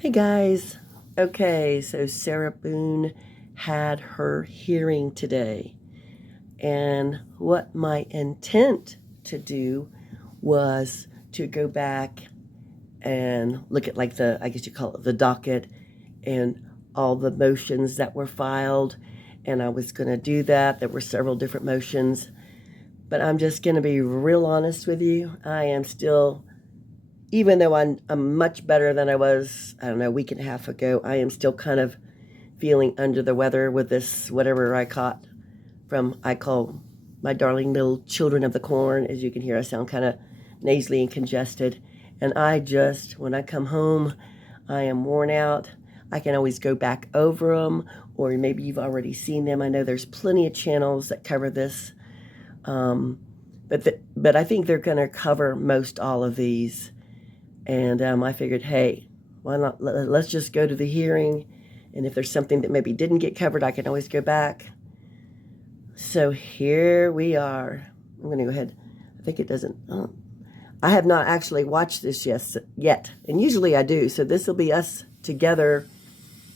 Hey guys. Okay, so Sarah Boone had her hearing today. And what my intent to do was to go back and look at like I guess you call it the docket and all the motions that were filed. And I was going to do that. There were several different motions. But I'm just going to be real honest with you. I am still, even though I'm much better than I was, I don't know, a week and a half ago, I am still kind of feeling under the weather with this whatever I caught from, I call my darling little children of the corn. As you can hear, I sound kind of nasally and congested. And when I come home, I am worn out. I can always go back over them, or maybe you've already seen them. I know there's plenty of channels that cover this. But I think they're going to cover most all of these. And I figured, hey, why not? Let's just go to the hearing. And if there's something that maybe didn't get covered, I can always go back. So here we are. I'm going to go ahead. I think it doesn't. I have not actually watched this yet. And usually I do. So this will be us together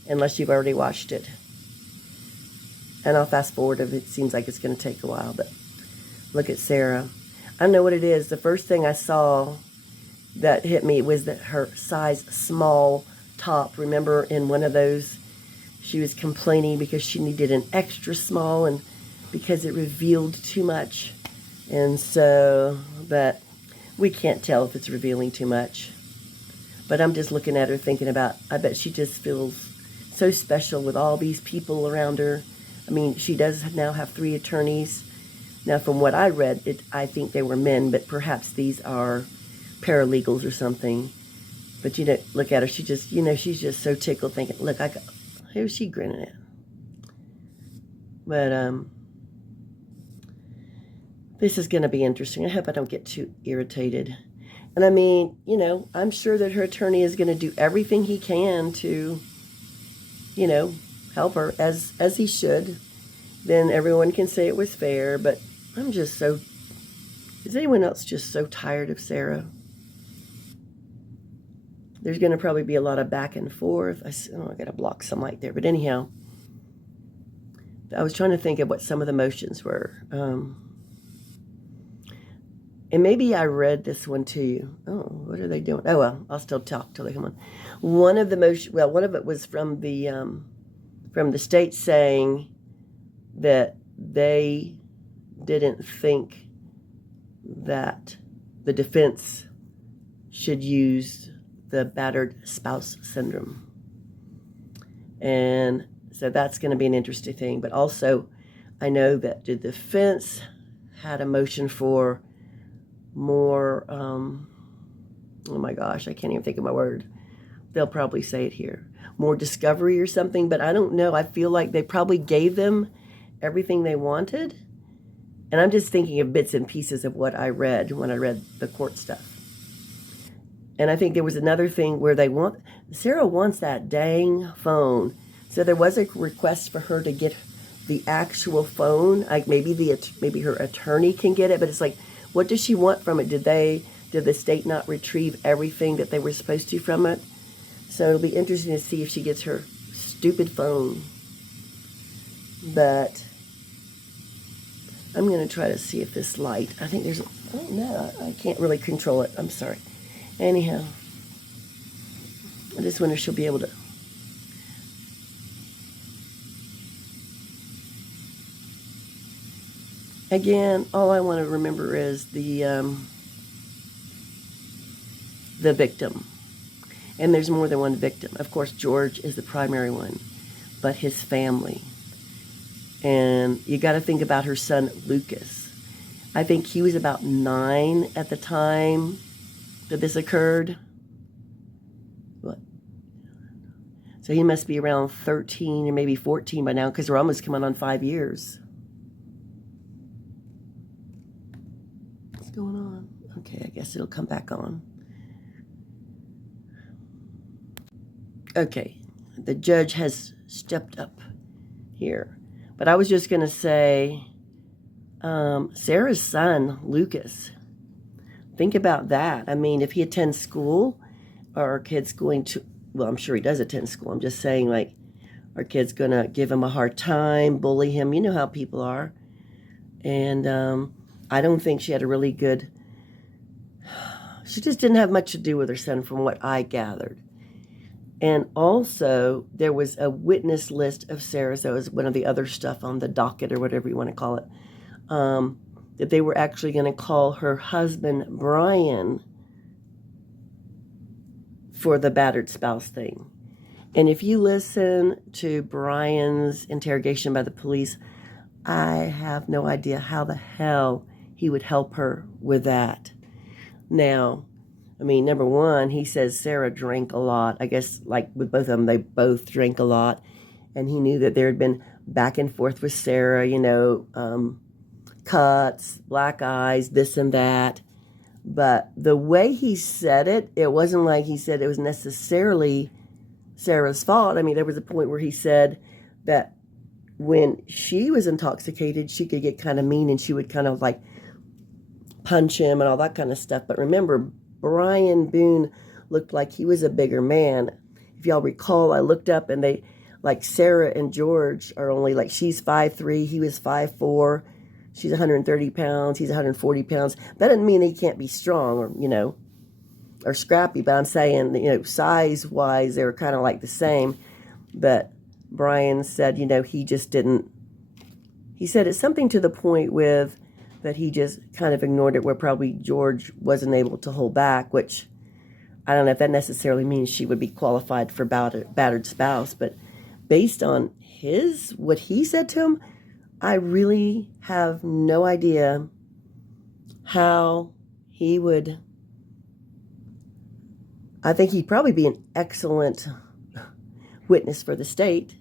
unless you've already watched it. And I'll fast forward if it seems like it's going to take a while. But look at Sarah. I don't know what it is. The first thing I saw that hit me was that her size small top. Remember in one of those, she was complaining because she needed an extra small and because it revealed too much. And so, but we can't tell if it's revealing too much. But I'm just looking at her thinking about, I bet she just feels so special with all these people around her. I mean, she does now have 3 attorneys. Now, from what I read, I think they were men, but perhaps these are paralegals or something. But look at her. She just, she's just so tickled thinking, look, who's she grinning at? But this is going to be interesting. I hope I don't get too irritated. And I mean, I'm sure that her attorney is going to do everything he can to, help her as he should. Then everyone can say it was fair. But I'm just so, is anyone else just so tired of Sarah? There's going to probably be a lot of back and forth. I got to block some light there. But anyhow, I was trying to think of what some of the motions were. And maybe I read this one to you. Oh, what are they doing? Oh, well, I'll still talk till they come on. One of it was from the state saying that they didn't think that the defense should use the battered spouse syndrome. And so that's going to be an interesting thing. But also, I know that the defense had a motion for more, oh my gosh, I can't even think of my word. They'll probably say it here. More discovery or something, but I don't know. I feel like they probably gave them everything they wanted. And I'm just thinking of bits and pieces of what I read when I read the court stuff. And I think there was another thing where Sarah wants that dang phone. So there was a request for her to get the actual phone. Like maybe her attorney can get it, but it's like, what does she want from it? Did the state not retrieve everything that they were supposed to from it? So it'll be interesting to see if she gets her stupid phone. But I'm going to try to see if this light, I think oh no, I can't really control it. I'm sorry. Anyhow, I just wonder if she'll be able to. Again, all I want to remember is the victim. And there's more than one victim. Of course, George is the primary one, but his family. And you got to think about her son, Lucas. I think he was about 9 at the time that this occurred. What? So he must be around 13 or maybe 14 by now, because we're almost coming on 5 years. What's going on? Okay, I guess it'll come back on. Okay, the judge has stepped up here. But I was just going to say, Sarah's son, Lucas, think about that. I mean, if he attends school, are kids going to well, I'm sure he does attend school. I'm just saying, like, our kid's going to give him a hard time, bully him. You know how people are. And I don't think she had a really good, she just didn't have much to do with her son from what I gathered. And also, there was a witness list of Sarah's. That was one of the other stuff on the docket, or whatever you want to call it, that they were actually going to call her husband, Brian, for the battered spouse thing. And if you listen to Brian's interrogation by the police, I have no idea how the hell he would help her with that. Now, I mean, number one, he says Sarah drank a lot. I guess, like with both of them, they both drank a lot. And he knew that there had been back and forth with Sarah, you know, cuts, black eyes, this and that. But the way he said it, it wasn't like he said it was necessarily Sarah's fault. I mean, there was a point where he said that when she was intoxicated, she could get kind of mean and she would kind of like punch him and all that kind of stuff. But remember, Brian Boone looked like he was a bigger man. If y'all recall, I looked up and they, like Sarah and George are only like, she's 5'3", he was 5'4", she's 130 pounds, he's 140 pounds. That doesn't mean he can't be strong or, you know, or scrappy, but I'm saying, you know, size-wise, they were kind of like the same. But Brian said, you know, he just didn't, he said it's something to the point with that he just kind of ignored it, where probably George wasn't able to hold back, which I don't know if that necessarily means she would be qualified for battered spouse, but based on what he said to him, I really have no idea how he would. I think he'd probably be an excellent witness for the state,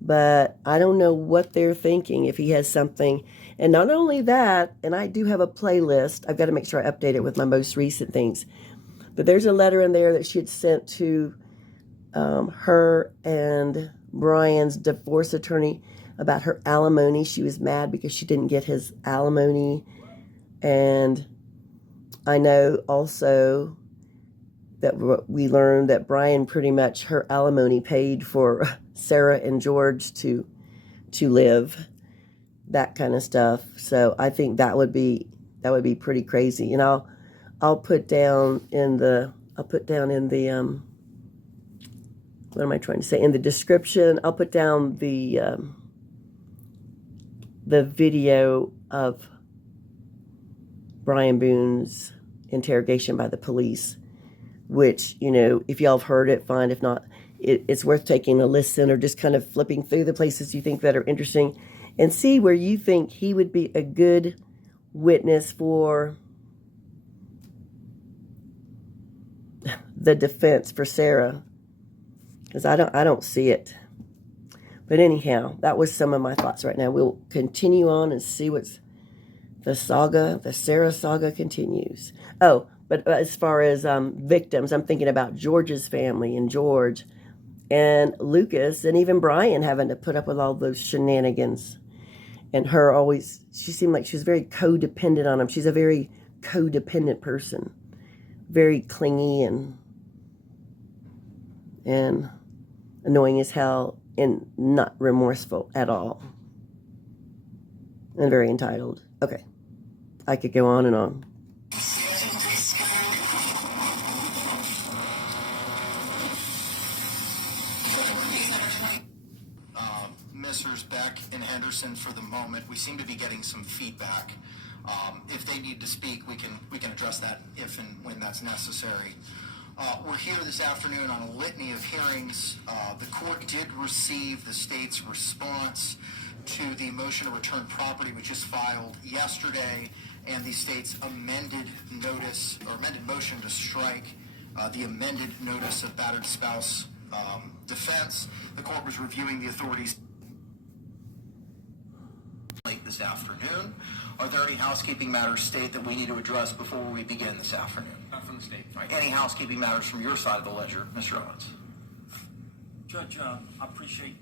but I don't know what they're thinking, if he has something. And not only that, and I do have a playlist. I've got to make sure I update it with my most recent things. But there's a letter in there that she had sent to her and Brian's divorce attorney about her alimony. She was mad because she didn't get his alimony. And I know also that we learned that Brian pretty much, her alimony paid for Sarah and George to live, that kind of stuff. So I think that would be pretty crazy. And I'll put down in the what am I trying to say, in the description, I'll put down the video of Brian Boone's interrogation by the police, which, you know, if y'all have heard it, fine. If not, it's worth taking a listen or just kind of flipping through the places you think that are interesting and see where you think he would be a good witness for the defense for Sarah, because I don't see it. But anyhow, that was some of my thoughts right now. We'll continue on and see what's the Sarah saga continues. Oh, but as far as victims, I'm thinking about George's family and George and Lucas and even Brian having to put up with all those shenanigans. And her always, she seemed like she was very codependent on him. She's a very codependent person. Very clingy and annoying as hell and not remorseful at all. And very entitled. Okay. I could go on and on. Messrs. Beck and Henderson for the moment. We seem to be getting some feedback. If they need to speak, we can address that if and when that's necessary. We're here this afternoon on a litany of hearings. The court did receive the state's response to the motion to return property, which was filed yesterday, and the state's amended notice or amended motion to strike the amended notice of battered spouse defense. The court was reviewing the authorities late this afternoon. Are there any housekeeping matters, state, that we need to address before we begin this afternoon? Not from the state. Right. Any housekeeping matters from your side of the ledger, Mr. Owens? Judge, I appreciate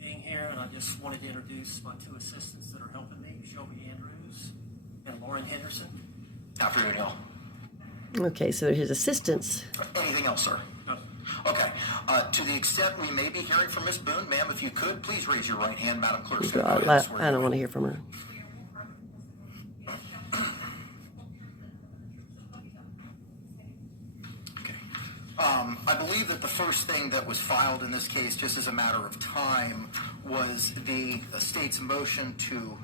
being here, and I just wanted to introduce my two assistants that are helping me, Shelby Andrews and Lauren Henderson. Afternoon, Hill. Okay, so his assistants. Anything else, sir? No. Okay. To the extent we may be hearing from Ms. Boone, ma'am, if you could, please raise your right hand, Madam Clerk. So God, I don't want to hear from her. Okay. I believe that the first thing that was filed in this case, just as a matter of time, was the state's motion to,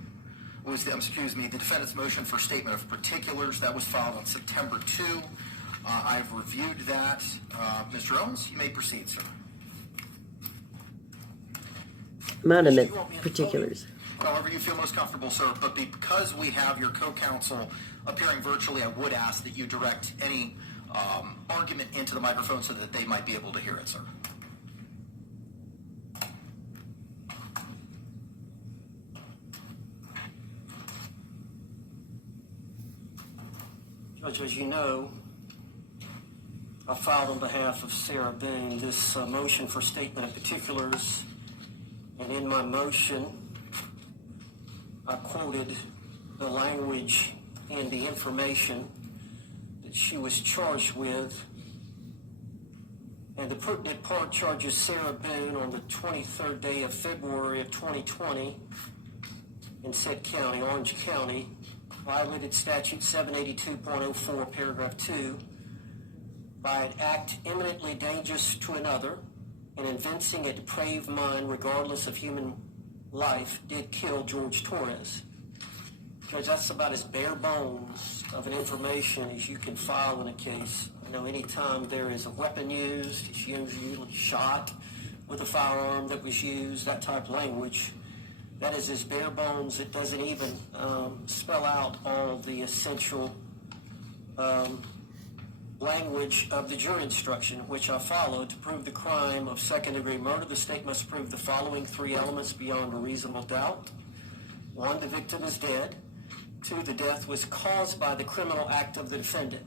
the defendant's motion for statement of particulars. That was filed on September 2. I've reviewed that. Mr. Owens, you may proceed, sir. Might have meant particulars. However you feel most comfortable, sir, but because we have your co-counsel appearing virtually, I would ask that you direct any argument into the microphone so that they might be able to hear it, sir. Judge, as you know, I filed on behalf of Sarah Boone this motion for statement of particulars, and in my motion, I quoted the language and the information that she was charged with, and the pertinent part charges Sarah Boone on the 23rd day of February of 2020 in said county, Orange County, violated statute 782.04 paragraph 2 by an act eminently dangerous to another and evincing a depraved mind regardless of human life did kill George Torres. Judge, that's about as bare bones of an information as you can file in a case. You know, anytime there is a weapon used, it's usually shot with a firearm that was used, that type of language. That is as bare bones. It doesn't even spell out all the essential language of the jury instruction, which I followed. To prove the crime of second-degree murder, the state must prove the following three elements beyond a reasonable doubt. 1, the victim is dead. 2, the death was caused by the criminal act of the defendant.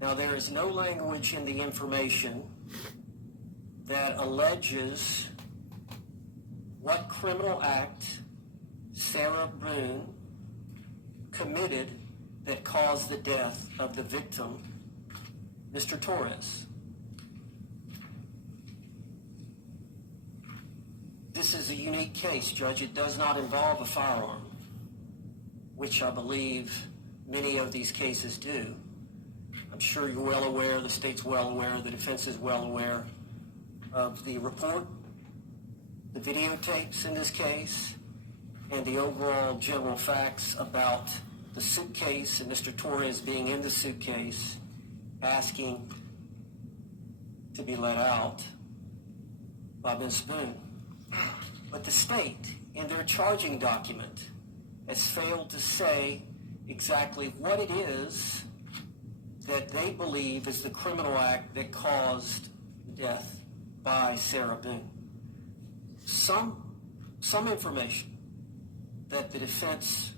Now, there is no language in the information that alleges what criminal act Sarah Boone committed that caused the death of the victim, Mr. Torres. This is a unique case, Judge. It does not involve a firearm, which I believe many of these cases do. I'm sure you're well aware, the state's well aware, the defense is well aware of the report, the videotapes in this case, and the overall general facts about the suitcase and Mr. Torres being in the suitcase asking to be let out by Ms. Boone. But the state, in their charging document, has failed to say exactly what it is that they believe is the criminal act that caused death by Sarah Boone. Some information that the defense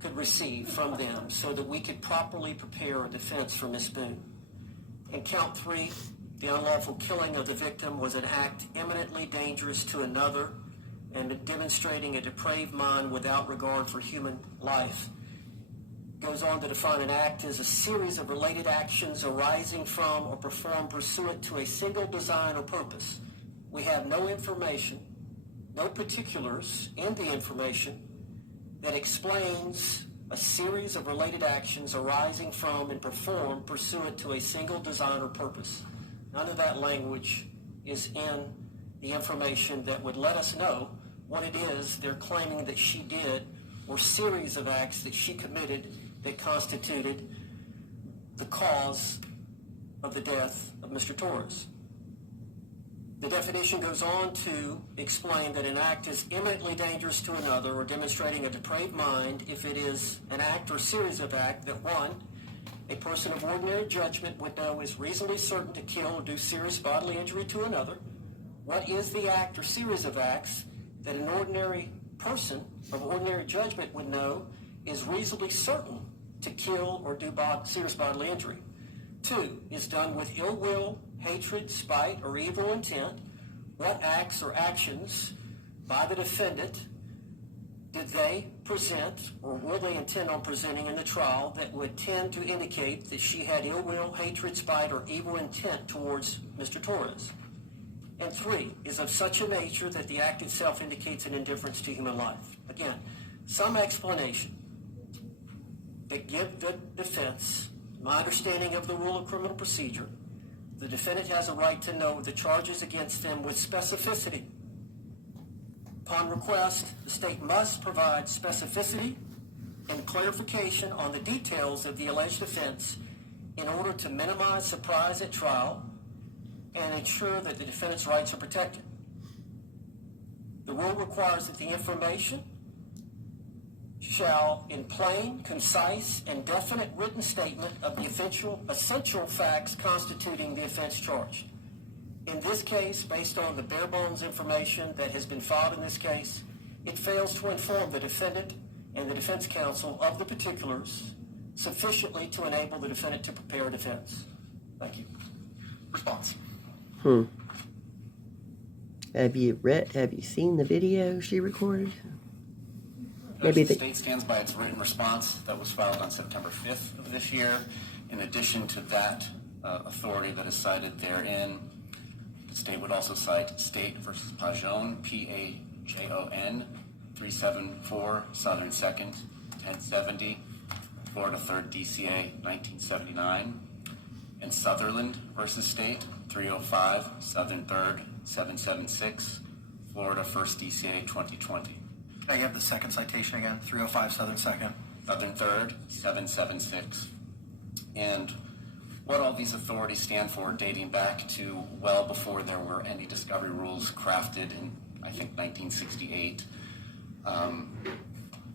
could receive from them so that we could properly prepare a defense for Ms. Boone. And count 3, the unlawful killing of the victim was an act eminently dangerous to another and demonstrating a depraved mind without regard for human life. Goes on to define an act as a series of related actions arising from or performed pursuant to a single design or purpose. We have no information, no particulars in the information that explains a series of related actions arising from and performed pursuant to a single design or purpose. None of that language is in the information that would let us know what it is they're claiming that she did or series of acts that she committed that constituted the cause of the death of Mr. Torres. The definition goes on to explain that an act is eminently dangerous to another or demonstrating a depraved mind if it is an act or series of acts that 1, a person of ordinary judgment would know is reasonably certain to kill or do serious bodily injury to another. What is the act or series of acts that an ordinary person of ordinary judgment would know is reasonably certain to kill or do serious bodily injury? 2, is done with ill will, hatred, spite, or evil intent. What acts or actions by the defendant did they present, or will they intend on presenting in the trial, that would tend to indicate that she had ill will, hatred, spite, or evil intent towards Mr. Torres? And 3, is of such a nature that the act itself indicates an indifference to human life. Again, some explanation that give the defense, my understanding of the rule of criminal procedure, the defendant has a right to know the charges against them with specificity. Upon request, the state must provide specificity and clarification on the details of the alleged offense in order to minimize surprise at trial and ensure that the defendant's rights are protected. The rule requires that the information shall, in plain, concise, and definite written statement of the essential facts constituting the offense charged. In this case, based on the bare bones information that has been filed in this case, it fails to inform the defendant and the defense counsel of the particulars sufficiently to enable the defendant to prepare a defense. Thank you. Response. Have you seen the video she recorded? The state stands by its written response that was filed on September 5th of this year. In addition to that authority that is cited therein, the state would also cite State versus Pajon, P-A-J-O-N, 374 Southern 2nd, 1070, Florida 3rd DCA, 1979, and Sutherland versus State, 305 Southern 3rd, 776, Florida 1st DCA, 2020. Can I have the second citation again? 305 Southern 2nd. Southern 3rd, 776. And what all these authorities stand for, dating back to well before there were any discovery rules crafted in, I think, 1968,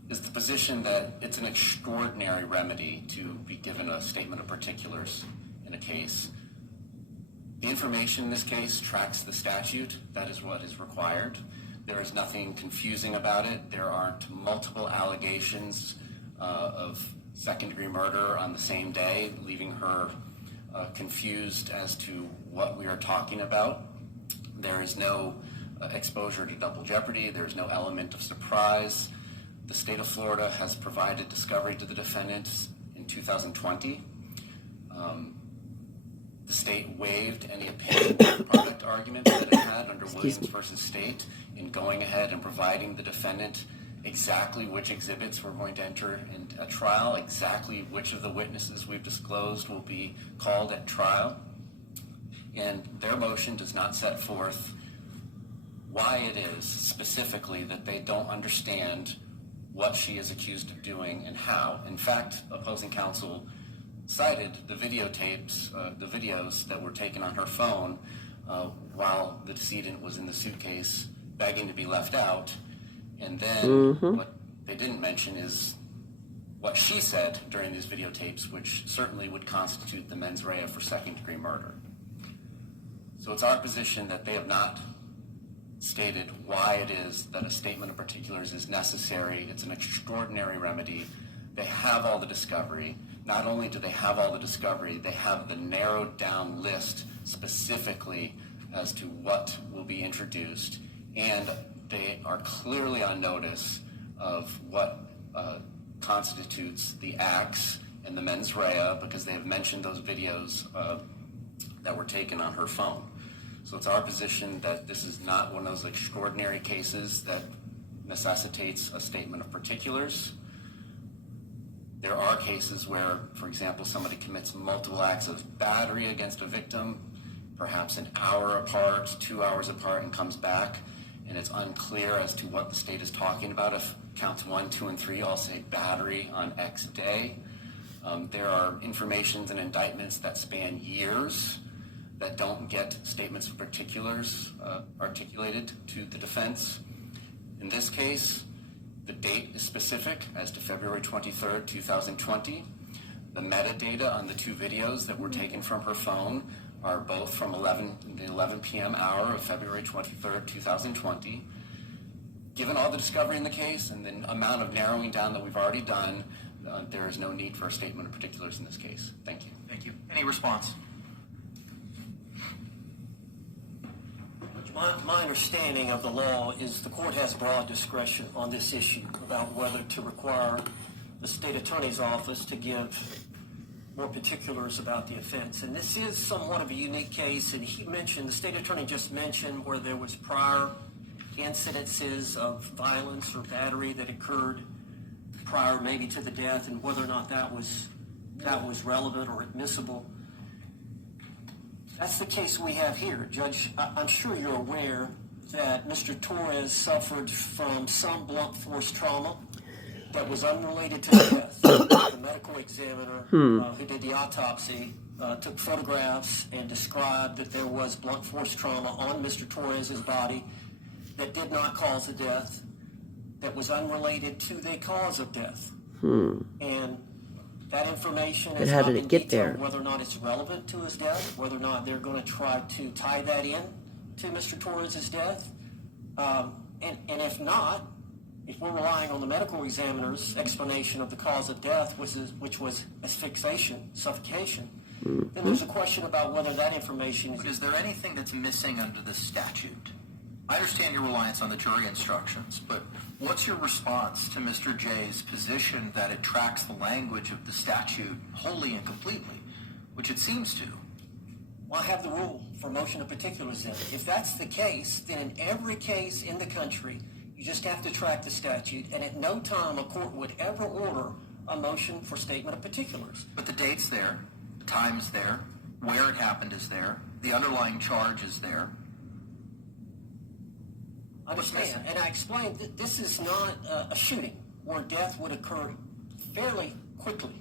is the position that it's an extraordinary remedy to be given a statement of particulars in a case. The information in this case tracks the statute. That is what is required. There is nothing confusing about it. There aren't multiple allegations of second-degree murder on the same day, leaving her confused as to what we are talking about. There is no exposure to double jeopardy. There is no element of surprise. The state of Florida has provided discovery to the defendant in 2020. The state waived any opinion product argument that it had under Williams versus State in going ahead and providing the defendant exactly which exhibits we're going to enter in a trial, exactly which of the witnesses we've disclosed will be called at trial. And their motion does not set forth why it is specifically that they don't understand what she is accused of doing and how. In fact, opposing counsel cited the videotapes, the videos that were taken on her phone while the decedent was in the suitcase begging to be left out. And then what they didn't mention is what she said during these videotapes, which certainly would constitute the mens rea for second-degree murder. So it's our position that they have not stated why it is that a statement of particulars is necessary. It's an extraordinary remedy. They have all the discovery. Not only do they have all the discovery, they have the narrowed down list specifically as to what will be introduced, and they are clearly on notice of what constitutes the acts and the mens rea, because they have mentioned those videos that were taken on her phone. So it's our position that this is not one of those extraordinary cases that necessitates a statement of particulars. There are cases where, for example, somebody commits multiple acts of battery against a victim, perhaps an hour apart, 2 hours apart, and comes back, and it's unclear as to what the state is talking about. If counts 1, 2, and 3 all say battery on X day, there are informations and indictments that span years that don't get statements of particulars articulated to the defense. In this case, the date is specific as to February 23rd, 2020. The metadata on the 2 videos that were taken from her phone are both from the 11 p.m. hour of February 23rd, 2020. Given all the discovery in the case and the amount of narrowing down that we've already done, there is no need for a statement of particulars in this case. Thank you. Thank you. Any response? My understanding of the law is the court has broad discretion on this issue about whether to require the state attorney's office to give more particulars about the offense. And this is somewhat of a unique case, and the state attorney just mentioned where there was prior incidences of violence or battery that occurred prior maybe to the death, and whether or not that was relevant or admissible. That's the case we have here. Judge, I'm sure you're aware that Mr. Torres suffered from some blunt force trauma that was unrelated to the death. The medical examiner who did the autopsy took photographs and described that there was blunt force trauma on Mr. Torres' body that did not cause the death, that was unrelated to the cause of death. And that information has not been detailed, whether or not it's relevant to his death, whether or not they're going to try to tie that in to Mr. Torres' death. And if not, if we're relying on the medical examiner's explanation of the cause of death, which was asphyxiation, suffocation, then there's a question about whether that information But is there anything that's missing under the statute? I understand your reliance on the jury instructions, but what's your response to Mr. J's position that it tracks the language of the statute wholly and completely, which it seems to? Well, I have the rule for motion of particulars in it. If that's the case, then in every case in the country, you just have to track the statute, and at no time a court would ever order a motion for statement of particulars. But the date's there, the time's there, where it happened is there, the underlying charge is there. I understand, and I explained that this is not a shooting where death would occur fairly quickly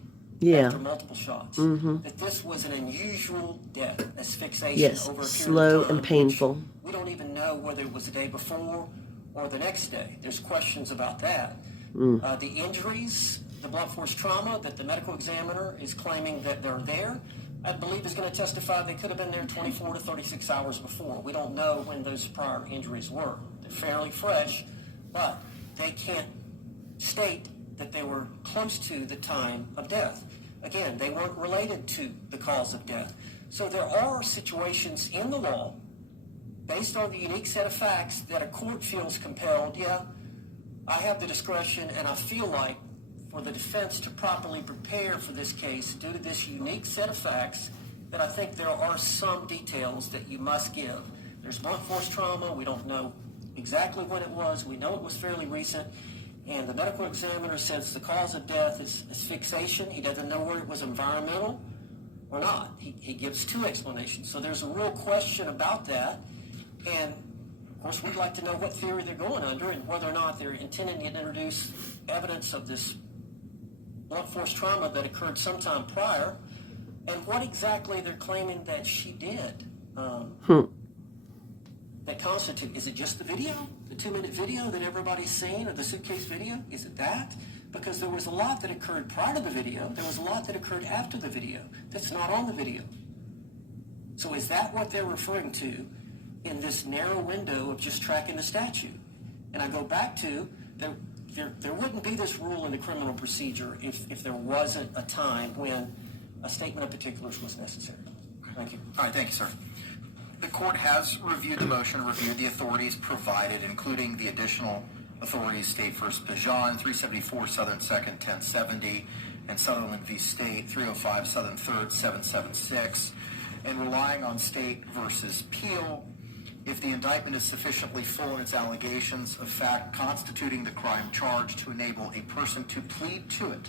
after multiple shots. That this was an unusual death, asphyxiation over a period slow of time, and painful. We don't even know whether it was the day before or the next day. There's questions about that. The injuries, the blunt force trauma that the medical examiner is claiming that they're there, I believe is going to testify they could have been there 24 to 36 hours before. We don't know when those prior injuries were. They're fairly fresh, but they can't state that they were close to the time of death. Again, they weren't related to the cause of death. So there are situations in the law, based on the unique set of facts, that a court feels compelled, I have the discretion and I feel like for the defense to properly prepare for this case due to this unique set of facts, that I think there are some details that you must give. There's blunt force trauma. We don't know exactly when it was. We know it was fairly recent. And the medical examiner says the cause of death is asphyxiation. He doesn't know whether it was environmental or not. He gives two explanations. So there's a real question about that. And, of course, we'd like to know what theory they're going under and whether or not they're intending to introduce evidence of this blunt force trauma that occurred sometime prior, and what exactly they're claiming that she did. That constitute, is it just the video, the 2-minute video that everybody's seen, or the suitcase video? Is it that? Because there was a lot that occurred prior to the video. There was a lot that occurred after the video that's not on the video. So is that what they're referring to in this narrow window of just tracking the statute? And I go back to, there wouldn't be this rule in the criminal procedure if there wasn't a time when a statement of particulars was necessary. Thank you. All right, thank you, sir. The court has reviewed the motion, reviewed the authorities provided, including the additional authorities, State v. Pajan, 374 Southern 2nd, 1070, and Sutherland v. State, 305 Southern 3rd, 776, and relying on State v. Peel, if the indictment is sufficiently full in its allegations of fact constituting the crime charged to enable a person to plead to it,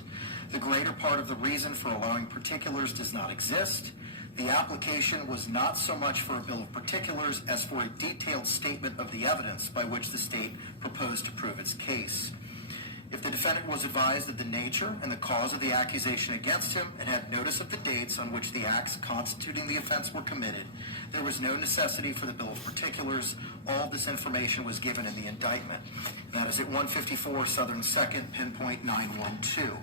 the greater part of the reason for allowing particulars does not exist. The application was not so much for a bill of particulars as for a detailed statement of the evidence by which the state proposed to prove its case. If the defendant was advised of the nature and the cause of the accusation against him and had notice of the dates on which the acts constituting the offense were committed, there was no necessity for the bill of particulars. All this information was given in the indictment. That is at 154 Southern 2nd, pinpoint 912.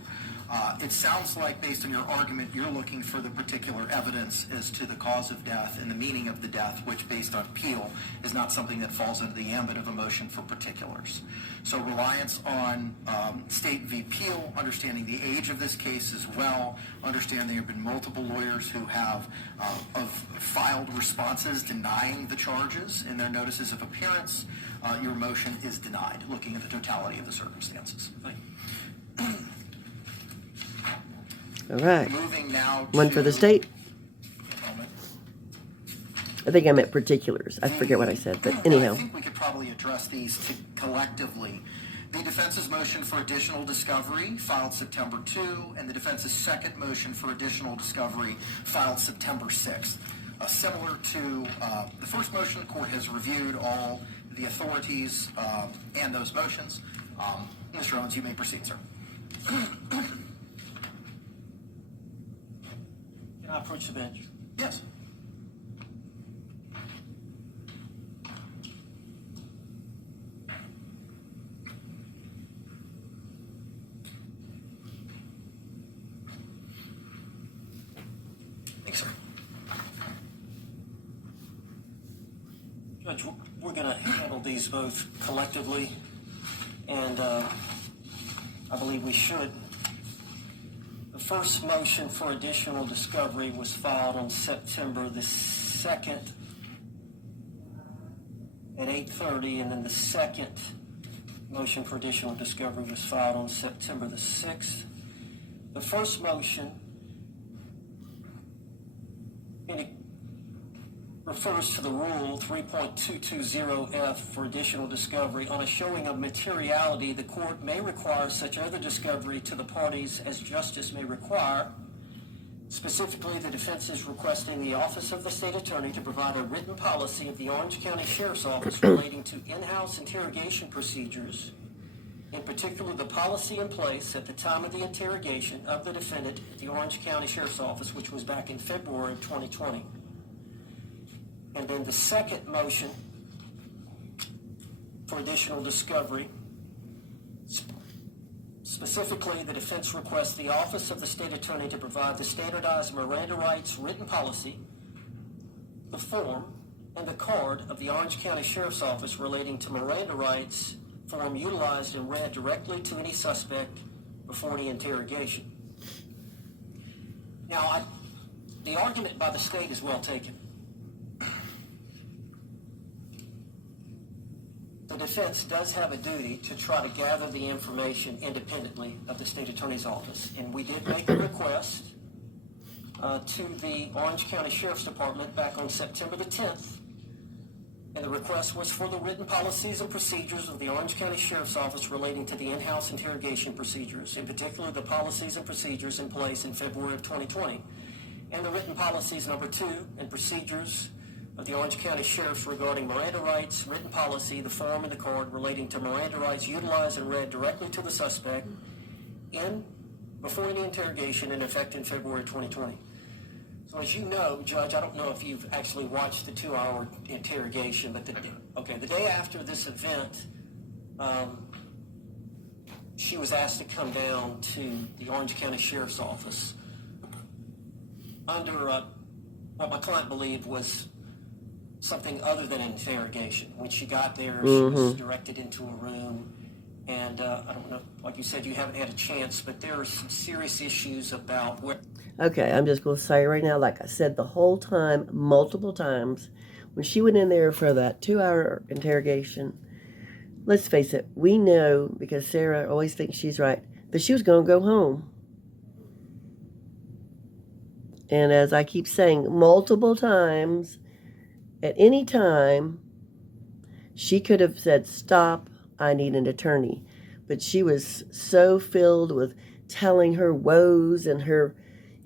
It sounds like, based on your argument, you're looking for the particular evidence as to the cause of death and the meaning of the death, which, based on Peel, is not something that falls under the ambit of a motion for particulars. So reliance on State v. Peel, understanding the age of this case as well, understanding there have been multiple lawyers who have filed responses denying the charges in their notices of appearance, your motion is denied, looking at the totality of the circumstances. All right. Moving now One for the state. I think I meant particulars. I forget what I said, but anyhow. I think we could probably address these collectively. The defense's motion for additional discovery filed September 2, and the defense's second motion for additional discovery filed September 6th. Similar to the first motion, the court has reviewed all the authorities and those motions. Mr. Owens, you may proceed, sir. Can I approach the bench? Yes. Thanks, sir. Judge, we're going to handle these both collectively, and I believe we should. The first motion for additional discovery was filed on September the 2nd at 8:30, and then the second motion for additional discovery was filed on September the 6th. The first motion refers to the rule 3.220F for additional discovery. On a showing of materiality, the court may require such other discovery to the parties as justice may require. Specifically, the defense is requesting the Office of the State Attorney to provide a written policy of the Orange County Sheriff's Office relating to in-house interrogation procedures, in particular the policy in place at the time of the interrogation of the defendant at the Orange County Sheriff's Office, which was back in February of 2020. And then the second motion for additional discovery, specifically the defense requests the Office of the State Attorney to provide the standardized Miranda rights written policy, the form, and the card of the Orange County Sheriff's Office relating to Miranda rights, form utilized and read directly to any suspect before the interrogation. Now, the argument by the state is well taken. The defense does have a duty to try to gather the information independently of the state attorney's office. And we did make a request to the Orange County Sheriff's Department back on September the 10th. And the request was for the written policies and procedures of the Orange County Sheriff's Office relating to the in-house interrogation procedures, in particular the policies and procedures in place in February of 2020. And the written policies number 2 and procedures of the Orange County Sheriff's regarding Miranda rights, written policy, the form, and the card relating to Miranda rights utilized and read directly to the suspect before any interrogation in effect in February 2020. So as you know, Judge, I don't know if you've actually watched the 2-hour interrogation, but the day after this event, she was asked to come down to the Orange County Sheriff's Office under what my client believed was something other than an interrogation. When she got there, she was directed into a room, and I don't know, like you said, you haven't had a chance, but there are some serious issues about where... Okay, I'm just going to say right now, like I said the whole time, multiple times, when she went in there for that 2-hour interrogation, let's face it, we know, because Sarah always thinks she's right, that she was going to go home. And as I keep saying multiple times, at any time, she could have said, stop, I need an attorney. But she was so filled with telling her woes and her,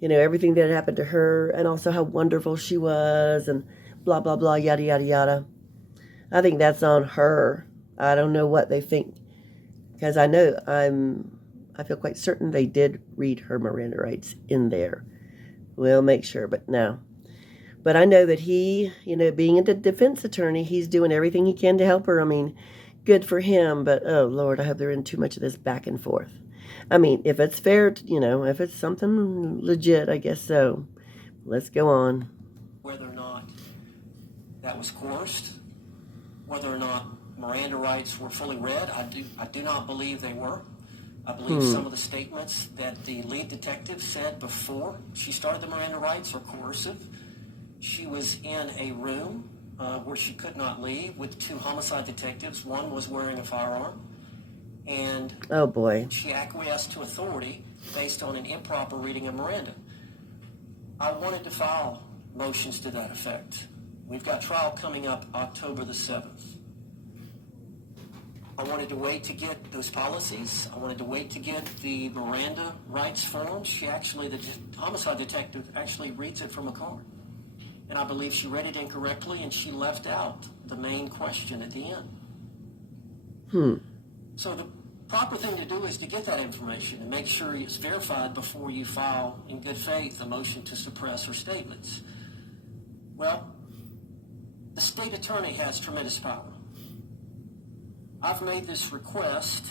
everything that had happened to her, and also how wonderful she was, and blah, blah, blah, yada, yada, yada. I think that's on her. I don't know what they think, because I feel quite certain they did read her Miranda rights in there. We'll make sure, but no. But I know that he, being a defense attorney, he's doing everything he can to help her. I mean, good for him, but oh, Lord, I hope there isn't too much of this back and forth. I mean, if it's fair, if it's something legit, I guess so. Let's go on. Whether or not that was coerced, whether or not Miranda rights were fully read, I do not believe they were. I believe some of the statements that the lead detective said before she started the Miranda rights are coercive. She was in a room where she could not leave with 2 homicide detectives. One was wearing a firearm, and Oh boy. she acquiesced to authority based on an improper reading of Miranda. I wanted to file motions to that effect. We've got trial coming up October the 7th. I wanted to wait to get those policies. I wanted to wait to get the Miranda rights forms. The homicide detective actually reads it from a card. And I believe she read it incorrectly, and she left out the main question at the end. So the proper thing to do is to get that information and make sure it's verified before you file, in good faith, a motion to suppress her statements. Well, the state attorney has tremendous power. I've made this request,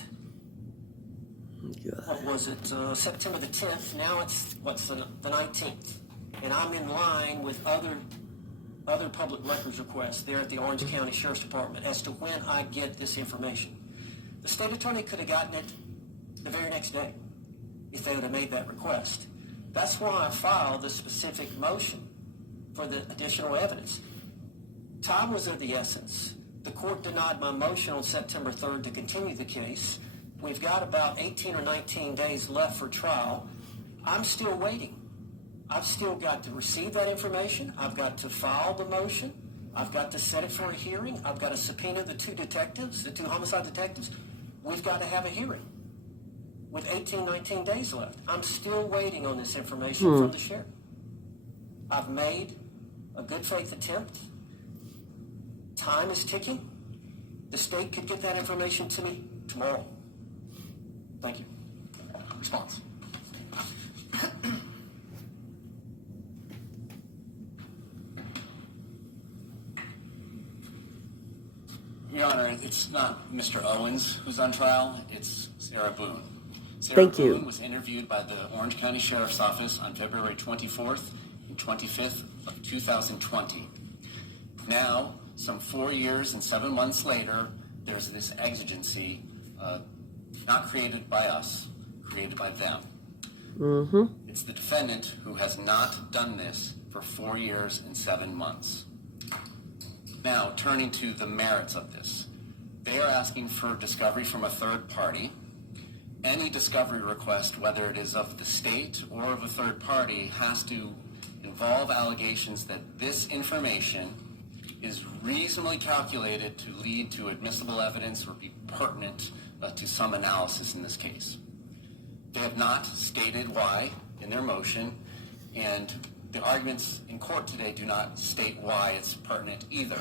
what was it, September the 10th. Now it's, the 19th. And I'm in line with other public records requests there at the Orange County Sheriff's Department as to when I get this information. The state attorney could have gotten it the very next day if they would have made that request. That's why I filed the specific motion for the additional evidence. Time was of the essence. The court denied my motion on September 3rd to continue the case. We've got about 18 or 19 days left for trial. I'm still waiting. I've still got to receive that information. I've got to file the motion. I've got to set it for a hearing. I've got to subpoena the 2 detectives, the 2 homicide detectives. We've got to have a hearing with 18, 19 days left. I'm still waiting on this information from the sheriff. I've made a good faith attempt. Time is ticking. The state could get that information to me tomorrow. Thank you. Response. Your Honor, it's not Mr. Owens who's on trial, it's Sarah Boone. Sarah Thank you. Boone was interviewed by the Orange County Sheriff's Office on February 24th and 25th of 2020. Now, some 4 years and 7 months later, there's this exigency, not created by us, created by them. It's the defendant who has not done this for 4 years and 7 months. Now, turning to the merits of this, they are asking for discovery from a third party. Any discovery request, whether it is of the state or of a third party, has to involve allegations that this information is reasonably calculated to lead to admissible evidence or be pertinent to some analysis in this case. They have not stated why in their motion, and the arguments in court today do not state why it's pertinent either.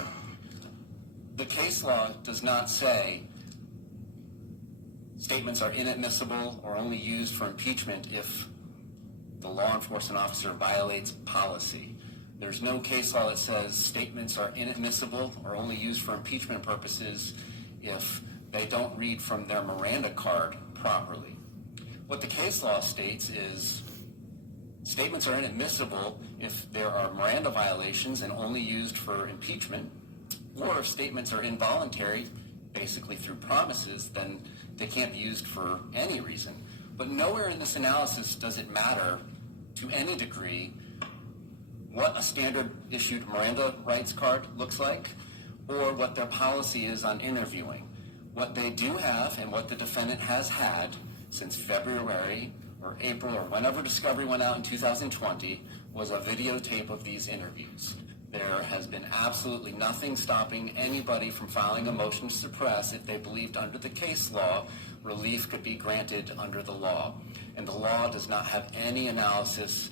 The case law does not say statements are inadmissible or only used for impeachment if the law enforcement officer violates policy. There's no case law that says statements are inadmissible or only used for impeachment purposes if they don't read from their Miranda card properly. What the case law states is statements are inadmissible if there are Miranda violations and only used for impeachment, or if statements are involuntary, basically through promises, then they can't be used for any reason. But nowhere in this analysis does it matter to any degree what a standard issued Miranda rights card looks like or what their policy is on interviewing. What they do have and what the defendant has had since February or April or whenever discovery went out in 2020 was a videotape of these interviews. There has been absolutely nothing stopping anybody from filing a motion to suppress if they believed under the case law relief could be granted under the law. And the law does not have any analysis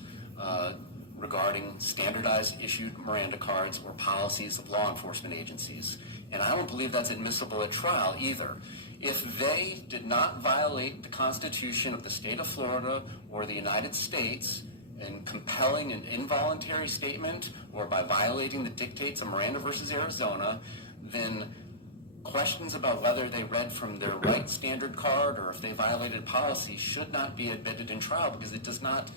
regarding standardized issued Miranda cards or policies of law enforcement agencies. And I don't believe that's admissible at trial either. If they did not violate the Constitution of the state of Florida or the United States in compelling an involuntary statement or by violating the dictates of Miranda versus Arizona, then Questions about whether they read from their right standard card or if they violated policy should not be admitted in trial, because it does not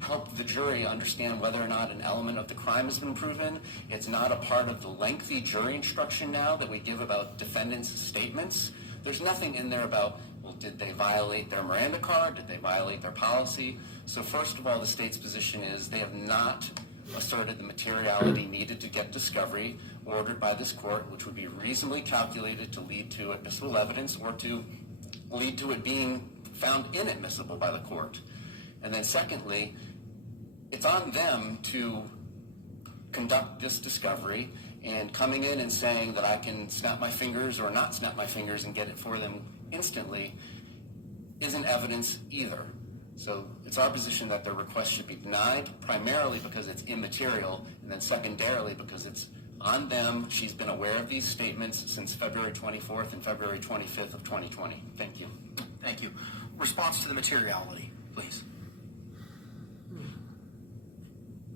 help the jury understand whether or not an element of the crime has been proven. It's not a part of the lengthy jury instruction now that we give about defendants' statements. There's nothing in there about, well, did they violate their Miranda card? Did they violate their policy? So first of all, the state's position is they have not asserted the materiality needed to get discovery ordered by this court, which would be reasonably calculated to lead to admissible evidence or to lead to it being found inadmissible by the court. And then secondly, it's on them to conduct this discovery, and coming in and saying that I can snap my fingers or not snap my fingers and get it for them instantly isn't evidence either. So it's our position that their request should be denied, primarily because it's immaterial, and then secondarily because it's on them. She's been aware of these statements since February 24th and February 25th of 2020. Thank you. Thank you. Response to the materiality, please.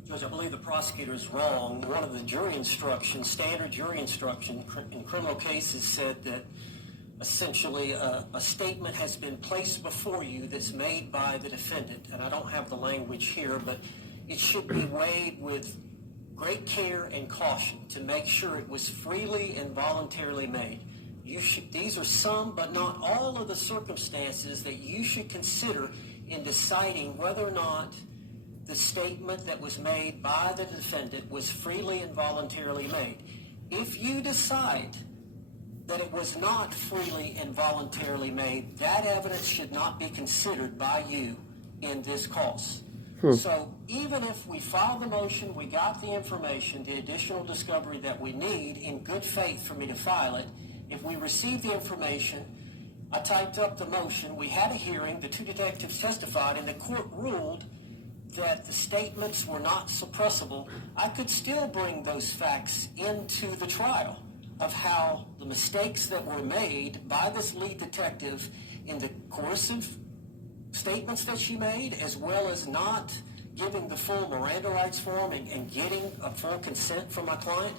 Judge, I believe the prosecutor is wrong. One of the jury instructions, standard jury instruction in criminal cases, said that essentially a statement has been placed before you that's made by the defendant. And I don't have the language here, but it should be weighed with great care and caution to make sure it was freely and voluntarily made. These are some, but not all, of the circumstances that you should consider in deciding whether or not the statement that was made by the defendant was freely and voluntarily made. If you decide that it was not freely and voluntarily made, that evidence should not be considered by you in this cause. So even if we filed the motion, we got the information, the additional discovery that we need in good faith for me to file it, if we received the information, I typed up the motion, we had a hearing, the two detectives testified, and the court ruled that the statements were not suppressible, I could still bring those facts into the trial of how the mistakes that were made by this lead detective in the coercive statements that she made, as well as not giving the full Miranda rights form and getting a full consent from my client,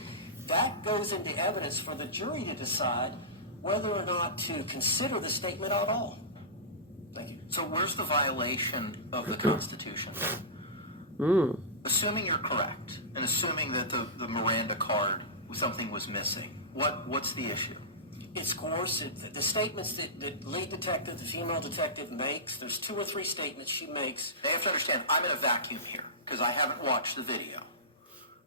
that goes into evidence for the jury to decide whether or not to consider the statement at all. Thank you. So where's the violation of the Constitution? Assuming you're correct, and assuming that the Miranda card, something was missing, what's the issue? It's coercive. The statements that the lead detective, the female detective, makes, there's 2 or 3 statements she makes. They have to understand, I'm in a vacuum here, because I haven't watched the video.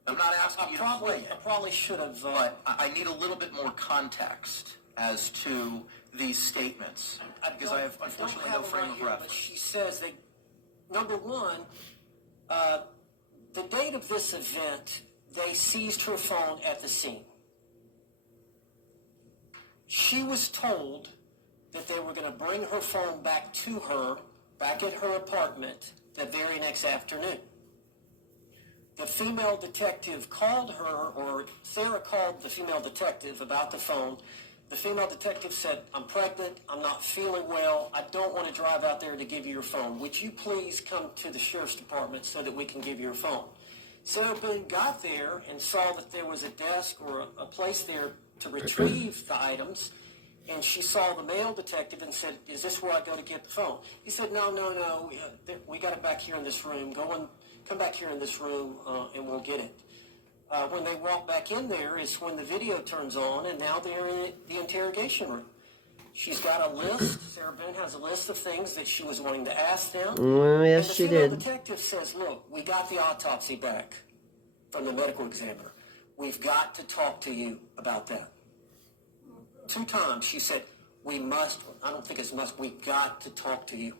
I'm not asking you to play it. I probably should have. But I need a little bit more context as to these statements, because I have, unfortunately, no frame of reference. But she says that, number one, the date of this event, they seized her phone at the scene. She was told that they were going to bring her phone back to her, back at her apartment, the very next afternoon. The female detective called her, or Sarah called the female detective about the phone. The female detective said, I'm pregnant, I'm not feeling well, I don't want to drive out there to give you your phone. Would you please come to the sheriff's department so that we can give you your phone? Sarah Boone got there and saw that there was a desk or a place there to retrieve the items, and she saw the male detective and said, is this where I go to get the phone? He said, no, we got it back here in this room. Come back here in this room and we'll get it. When they walk back in there is when the video turns on, and now they're in the interrogation room. She's got a list. Sarah Boone has a list of things that she was wanting to ask them. Yes, she did. The detective says, look, we got the autopsy back from the medical examiner. We've got to talk to you about that. 2 times she said, we must, I don't think it's must, we got to talk to you.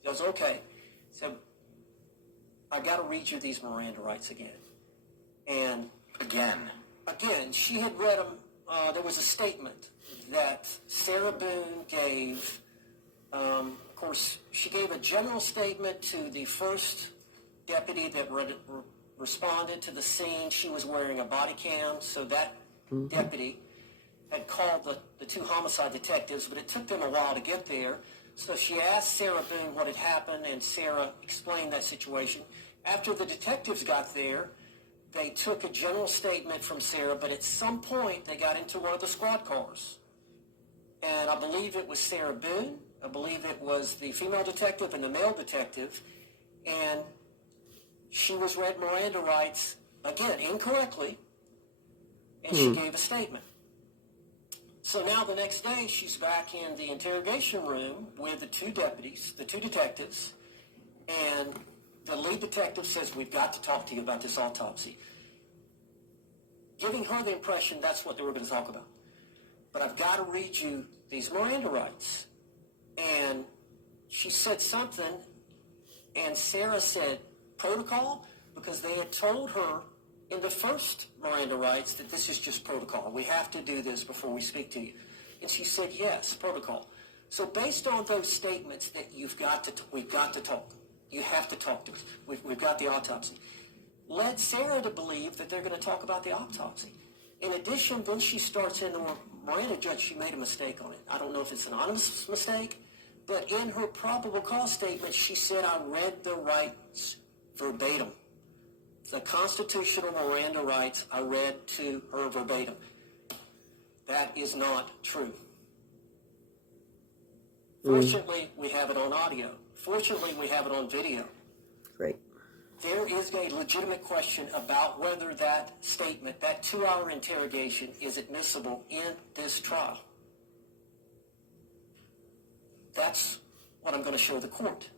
He goes, okay. So I got to read you these Miranda rights again. And again, she had read them. There was a statement that Sarah Boone gave. Of course, she gave a general statement to the first deputy that responded to the scene. She was wearing a body cam, so that deputy had called the 2 homicide detectives, but it took them a while to get there. So she asked Sarah Boone what had happened, and Sarah explained that situation. After the detectives got there, they took a general statement from Sarah, but at some point they got into one of the squad cars. And I believe it was Sarah Boone. I believe it was the female detective and the male detective. And she was read Miranda rights, again, incorrectly, and she gave a statement. So now the next day, she's back in the interrogation room with the two deputies, the two detectives, and the lead detective says, we've got to talk to you about this autopsy. Giving her the impression that's what they were going to talk about. But I've got to read you these Miranda rights. And she said something, and Sarah said, protocol? Because they had told her in the first Miranda rights that this is just protocol. We have to do this before we speak to you. And she said, yes, protocol. So based on those statements that we've got to talk. You have to talk to us. We've got the autopsy. Led Sarah to believe that they're going to talk about the autopsy. In addition, then she starts in the Miranda judge, she made a mistake on it. I don't know if it's an honest mistake, but in her probable cause statement, she said, I read the rights verbatim. The constitutional Miranda rights I read to her verbatim. That is not true. Fortunately, we have it on audio. Fortunately, we have it on video. Great. There is a legitimate question about whether that statement, that 2-hour interrogation, is admissible in this trial. That's what I'm going to show the court.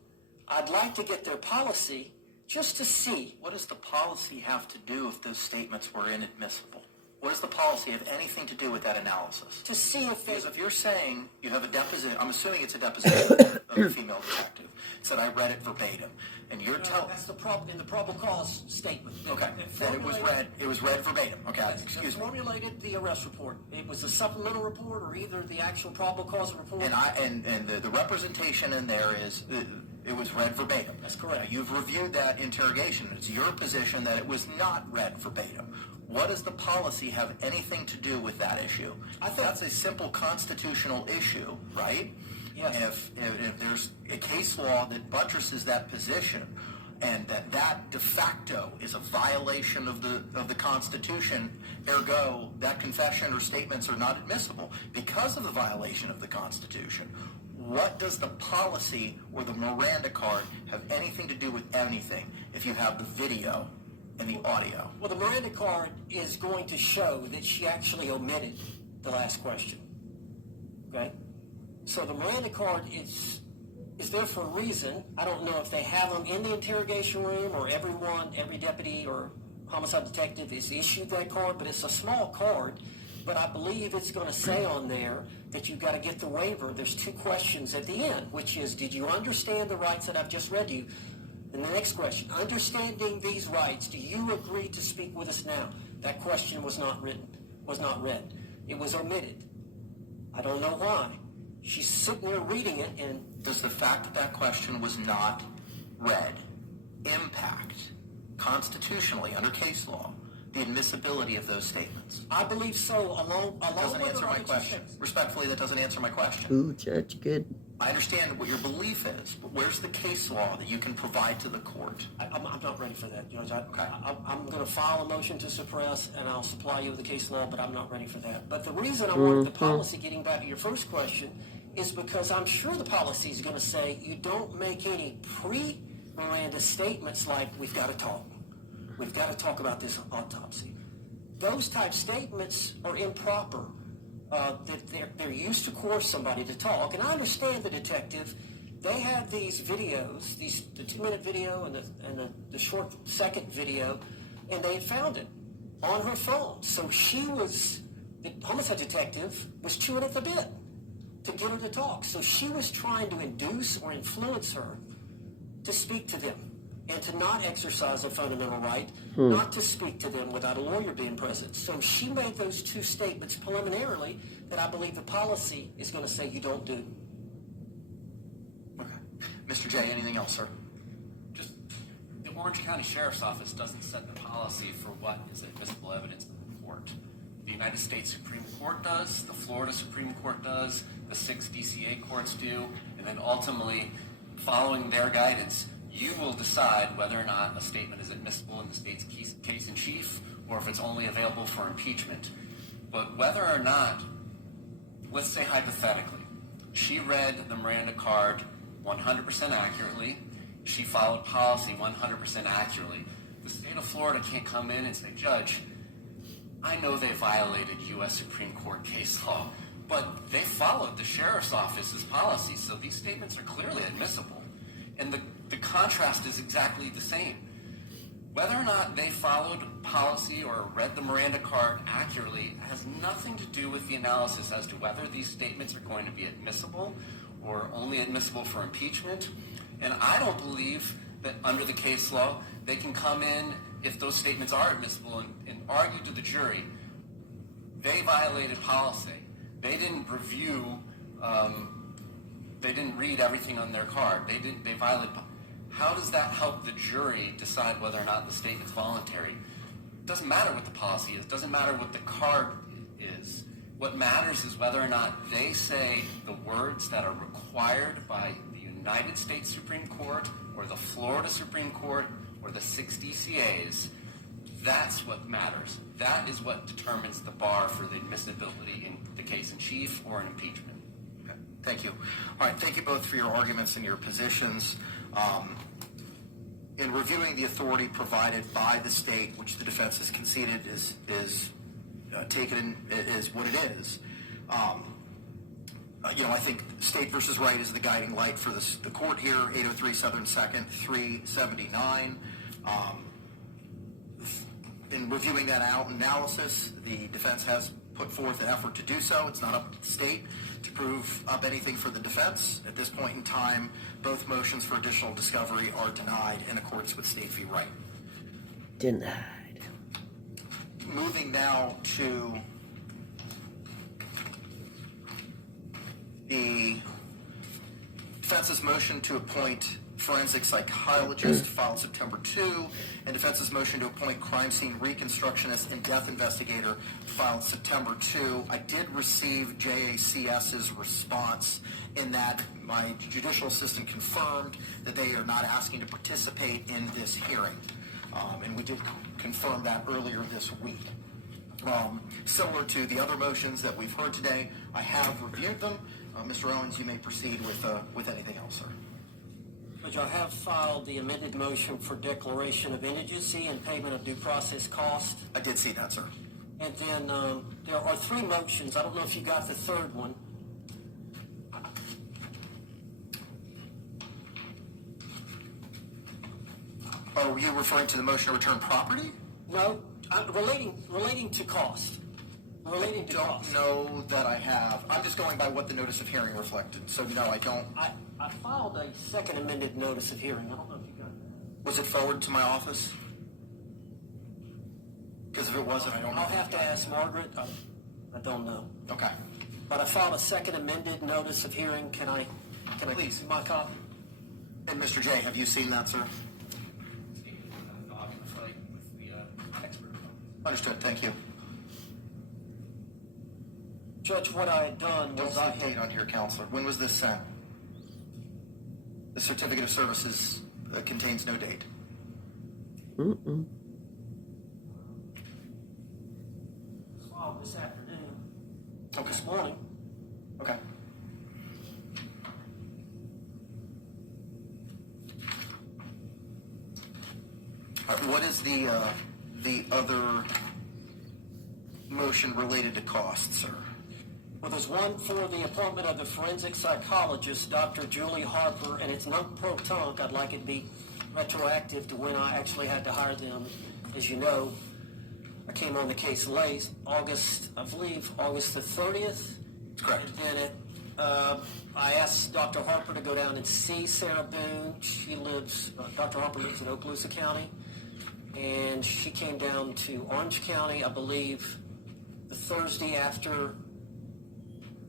I'd like to get their policy just to see. What does the policy have to do if those statements were inadmissible? What does the policy have anything to do with that analysis? To see if they... Because if you're saying you have a deposition, I'm assuming it's a deposition of a female detective, said I read it verbatim, and you're telling... That's the problem in the probable cause statement. Okay, that it was read verbatim. Okay, excuse me. Formulated the arrest report. It was a supplemental report or either the actual probable cause report. And the representation in there is it was read verbatim. That's correct. Now, you've reviewed that interrogation. It's your position that it was not read verbatim. What does the policy have anything to do with that issue? I think that's a simple constitutional issue, right? Yes. And if there's a case law that buttresses that position, and that de facto is a violation of the Constitution, ergo that confession or statements are not admissible because of the violation of the Constitution. What does the policy or the Miranda card have anything to do with anything if you have the video and the audio? Well, the Miranda card is going to show that she actually omitted the last question. Okay? So the Miranda card is there for a reason. I don't know if they have them in the interrogation room or every deputy or homicide detective is issued that card, but it's a small card. But I believe it's going to say on there that you've got to get the waiver. There's 2 questions at the end, which is, did you understand the rights that I've just read to you? And the next question, understanding these rights, do you agree to speak with us now? That question was not read. It was omitted. I don't know why. She's sitting there reading it, and... Does the fact that question was not read impact constitutionally under case law the admissibility of those statements? I believe so, along Doesn't with answer the my other question. two Respectfully, that doesn't answer my question. Ooh, Judge, good. I understand what your belief is, but where's the case law that you can provide to the court? I'm not ready for that, Judge. Okay. I'm going to file a motion to suppress, and I'll supply you with the case law, but I'm not ready for that. But the reason I wanted the policy, getting back to your first question, is because I'm sure the policy is going to say you don't make any pre-Miranda statements like, we've got to talk. We've got to talk about this autopsy. Those type statements are improper. That they're used to coerce somebody to talk. And I understand the detective. They had these videos, the 2-minute video and the short second video, and they had found it on her phone. So the homicide detective was chewing at the bit to get her to talk. So she was trying to induce or influence her to speak to them and to not exercise a fundamental right, not to speak to them without a lawyer being present. So she made those 2 statements preliminarily that I believe the policy is going to say you don't do. Okay. Mr. J, anything else, sir? Just, the Orange County Sheriff's Office doesn't set the policy for what is admissible evidence in the court. The United States Supreme Court does, the Florida Supreme Court does, the 6 DCA courts do, and then ultimately, following their guidance, You will decide whether or not a statement is admissible in the state's case in chief or if it's only available for impeachment. But whether or not, let's say hypothetically, she read the Miranda card 100% accurately, she followed policy 100% accurately, the state of Florida can't come in and say, Judge, I know they violated U.S. Supreme Court case law, but they followed the sheriff's office's policy, so these statements are clearly admissible. And the contrast is exactly the same. Whether or not they followed policy or read the Miranda card accurately has nothing to do with the analysis as to whether these statements are going to be admissible or only admissible for impeachment. And I don't believe that under the case law, they can come in, if those statements are admissible, and argue to the jury, they violated policy. They didn't review, they didn't read everything on their card. They violated. How does that help the jury decide whether or not the statement's voluntary? It doesn't matter what the policy is. It doesn't matter what the card is. What matters is whether or not they say the words that are required by the United States Supreme Court or the Florida Supreme Court or the 6 DCAs. That's what matters. That is what determines the bar for the admissibility in the case in chief or an impeachment. Okay, thank you. All right, thank you both for your arguments and your positions. In reviewing the authority provided by the state, which the defense has conceded is taken is what it is. I think State versus Wright is the guiding light for the court here. 803 Southern 2nd 379. In reviewing that analysis, the defense has put forth an effort to do so. It's not up to the state to prove up anything for the defense. At this point in time, both motions for additional discovery are denied in accordance with State v. Wright. Denied. Moving now to the defense's motion to appoint forensic psychologist filed September 2, and defense's motion to appoint crime scene reconstructionist and death investigator filed September 2. I did receive JACS's response in that my judicial assistant confirmed that they are not asking to participate in this hearing. And we did confirm that earlier this week. Similar to the other motions that we've heard today, I have reviewed them. Mr. Owens, you may proceed with anything else, sir. Judge, I have filed the amended motion for declaration of indigency and payment of due process cost. I did see that, sir. And then there are 3 motions. I don't know if you got the third one. Oh, are you referring to the motion to return property? No, relating to cost. Relating to cost. I don't know that I have. I'm just going by what the notice of hearing reflected. So, no, I don't. I filed a second amended notice of hearing. I don't know if you got that. Was it forwarded to my office? Because if it wasn't, I don't know. I'll have to ask Margaret. I don't know. Okay. But I filed a second amended notice of hearing. Can I Please. see my copy? And Mr. J, have you seen that, sir? Understood. Thank you. Judge, what I had done Don't was see I a date had... on here, Counselor. When was this sent? The certificate of services contains no date. Mm-mm. filed this afternoon. Okay. This morning. Okay. All right, what is the other motion related to cost, sir? Well, there's one for the appointment of the forensic psychologist, Dr. Julie Harper, and it's non-pro-tunc. I'd like it to be retroactive to when I actually had to hire them. As you know, I came on the case late, August the 30th. That's correct. And then I asked Dr. Harper to go down and see Sarah Boone. Dr. Harper lives in Okaloosa County, and she came down to Orange County, I believe, the Thursday after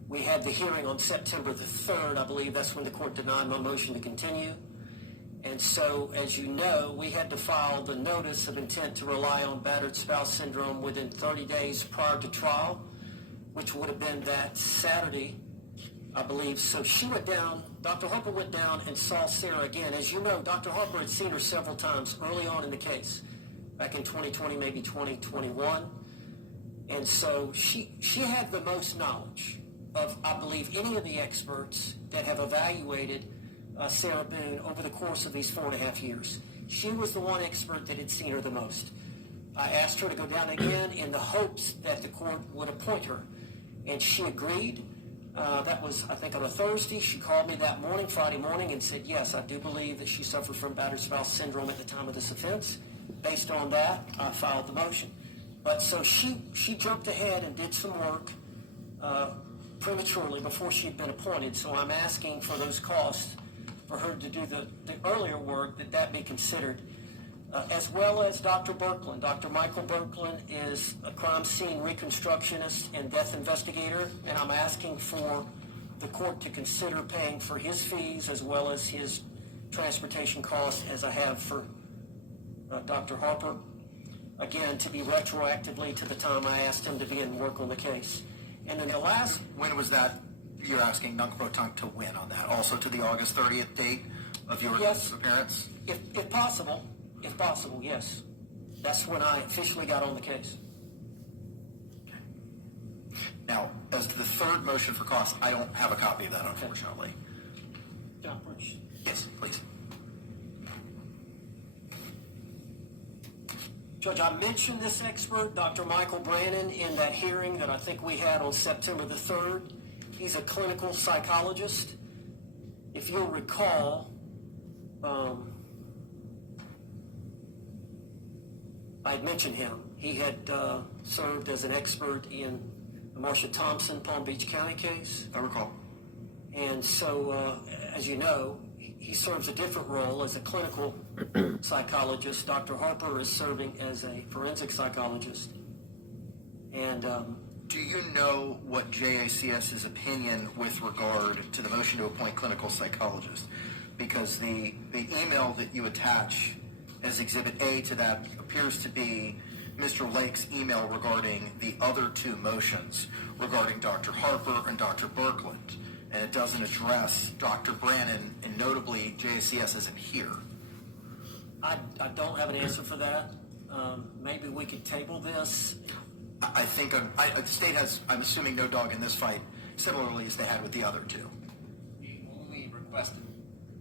we had the hearing on September the 3rd. I believe that's when the court denied my motion to continue. And so, as you know, we had to file the notice of intent to rely on battered spouse syndrome within 30 days prior to trial, which would have been that Saturday. I believe. So she went down, Dr. Harper went down and saw Sarah again. As you know, Dr. Harper had seen her several times early on in the case, back in 2020, maybe 2021. And so she had the most knowledge of, I believe, any of the experts that have evaluated Sarah Boone over the course of these 4.5 years. She was the one expert that had seen her the most. I asked her to go down again in the hopes that the court would appoint her, and she agreed. That was, I think, on a Thursday. She called me that morning, Friday morning, and said, yes, I do believe that she suffered from battered spouse syndrome at the time of this offense. Based on that, I filed the motion. But so she jumped ahead and did some work prematurely before she'd been appointed. So I'm asking for those costs for her to do the earlier work, that be considered. As well as Dr. Berkland. Dr. Michael Berkland is a crime scene reconstructionist and death investigator, and I'm asking for the court to consider paying for his fees as well as his transportation costs, as I have for Dr. Harper, again, to be retroactively to the time I asked him to begin work on the case. And then the last... When was that, you're asking Nunc Pro Tunc to win on that? Also to the August 30th date of your appearance? If possible. If possible, yes. That's when I officially got on the case. Okay. Now, as to the third motion for costs, I don't have a copy of that, unfortunately. John Bruce. Yes, please. Judge, I mentioned this expert, Dr. Michael Brannon, in that hearing that I think we had on September the 3rd. He's a clinical psychologist. If you'll recall, I'd mentioned him. He had served as an expert in the Marsha Thompson Palm Beach County case. I recall. And so, as you know, he serves a different role as a clinical psychologist. Dr. Harper is serving as a forensic psychologist. And do you know what JACS's opinion with regard to the motion to appoint clinical psychologist? Because the email that you attach as Exhibit A to that appears to be Mr. Lake's email regarding the other two motions regarding Dr. Harper and Dr. Berkland, and it doesn't address Dr. Brannon, and notably JACS isn't here. I don't have an answer for that. Maybe we could table this. I think the state has, I'm assuming, no dog in this fight, similarly as they had with the other two. The only request in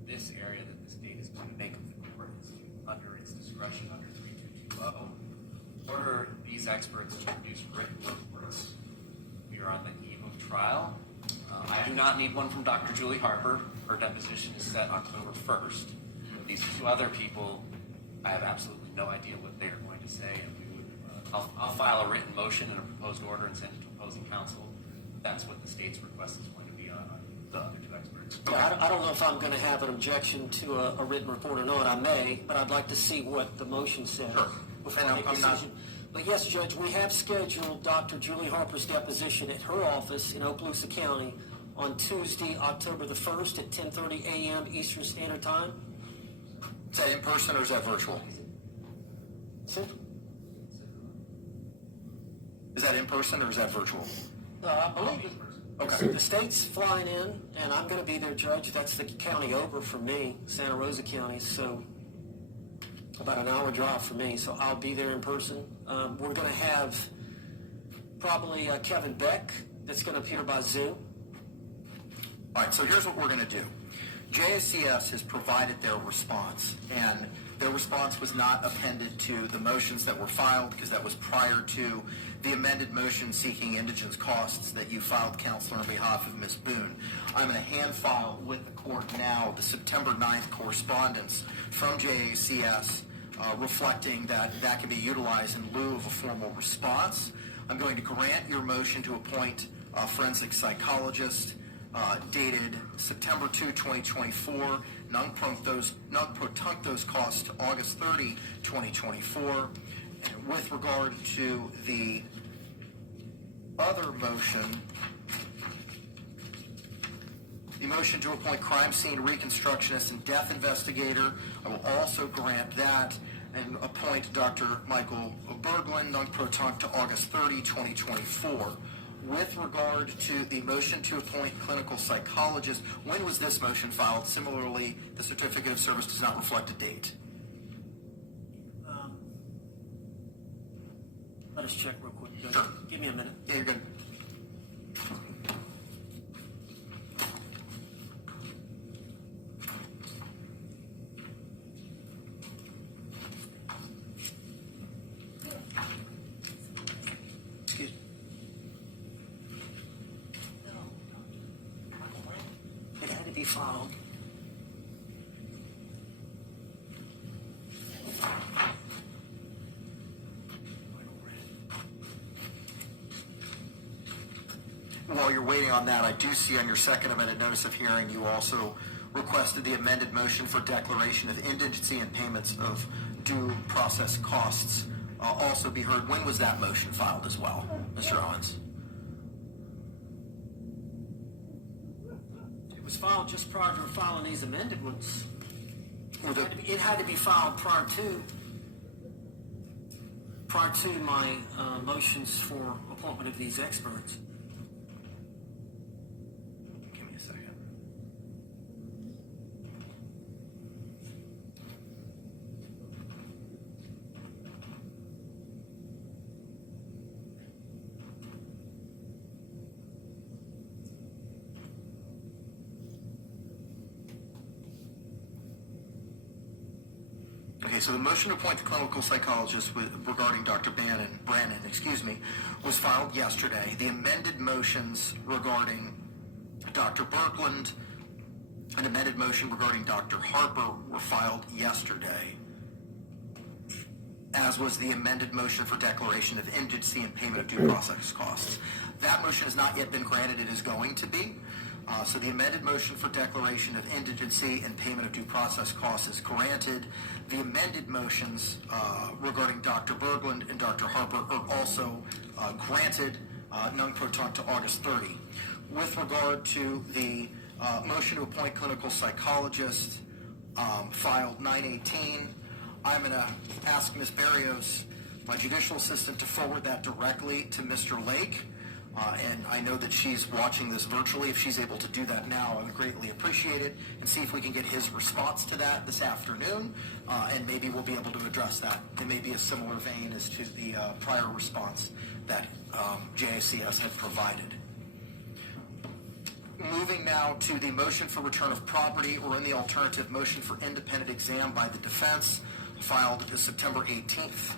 this area that the state is going to make of the court is under its discretion under 3220 order these experts to produce written reports. We are on the eve of trial. I do not need one from Dr. Julie Harper. Her deposition is set October 1st. These two other people, I have absolutely no idea what they are going to say, and we would, I'll file a written motion and a proposed order and send it to opposing counsel. That's what the state's request is going to be on the other two experts. Yeah, I don't know if I'm going to have an objection to a written report or not. I may, but I'd like to see what the motion says before I make a decision. But yes, Judge, we have scheduled Dr. Julie Harper's deposition at her office in Okaloosa County on Tuesday, October the 1st at 10:30 a.m. Eastern Standard Time. Is that in person or is that virtual? Is that in person or is that virtual? I believe it. Okay. The state's flying in, and I'm going to be there, Judge. That's the county over for me, Santa Rosa County, so about an hour drive for me, so I'll be there in person. We're going to have probably Kevin Beck that's going to appear by Zoom. All right, so here's what we're going to do. JSCS has provided their response, and their response was not appended to the motions that were filed because that was prior to the amended motion seeking indigence costs that you filed, Counselor, on behalf of Ms. Boone. I'm going to hand file with the court now the September 9th correspondence from JACS reflecting that can be utilized in lieu of a formal response. I'm going to grant your motion to appoint a forensic psychologist dated September 2, 2024, non-protunct those costs to August 30, 2024. And with regard to the other motion, the motion to appoint crime scene reconstructionist and death investigator, I will also grant that and appoint Dr. Michael Berglund, non-protunct, to August 30, 2024. With regard to the motion to appoint clinical psychologist, when was this motion filed? Similarly, the certificate of service does not reflect a date. Let us check real quick, Judge. Sure. Give me a minute. Yeah, you're good. Excuse me. It had to be filed. While you're waiting on that, I do see on your second amended notice of hearing, you also requested the amended motion for declaration of indigency and payments of due process costs also be heard. When was that motion filed as well, Mr. Owens? It was filed just prior to filing these amended ones. Or the- It had to be filed prior to my motions for appointment of these experts. Give me a second. Okay, so the motion to appoint the clinical psychologist regarding Dr. Brandon, was filed yesterday. The amended motions regarding Dr. Berkland, an amended motion regarding Dr. Harper were filed yesterday, as was the amended motion for declaration of indigency and payment of due process costs. That motion has not yet been granted. It is going to be. So the amended motion for declaration of indigency and payment of due process costs is granted. The amended motions regarding Dr. Berglund and Dr. Harper are also granted, non pro tunc to August 30. With regard to the motion to appoint clinical psychologist filed 9/18, I'm going to ask Ms. Barrios, my judicial assistant, to forward that directly to Mr. Lake. And I know that she's watching this virtually. If she's able to do that now, I would greatly appreciate it, and see if we can get his response to that this afternoon, and maybe we'll be able to address that. It may be a similar vein as to the prior response that JACS had provided. Moving now to the motion for return of property, or in the alternative, motion for independent exam by the defense, filed September 18th.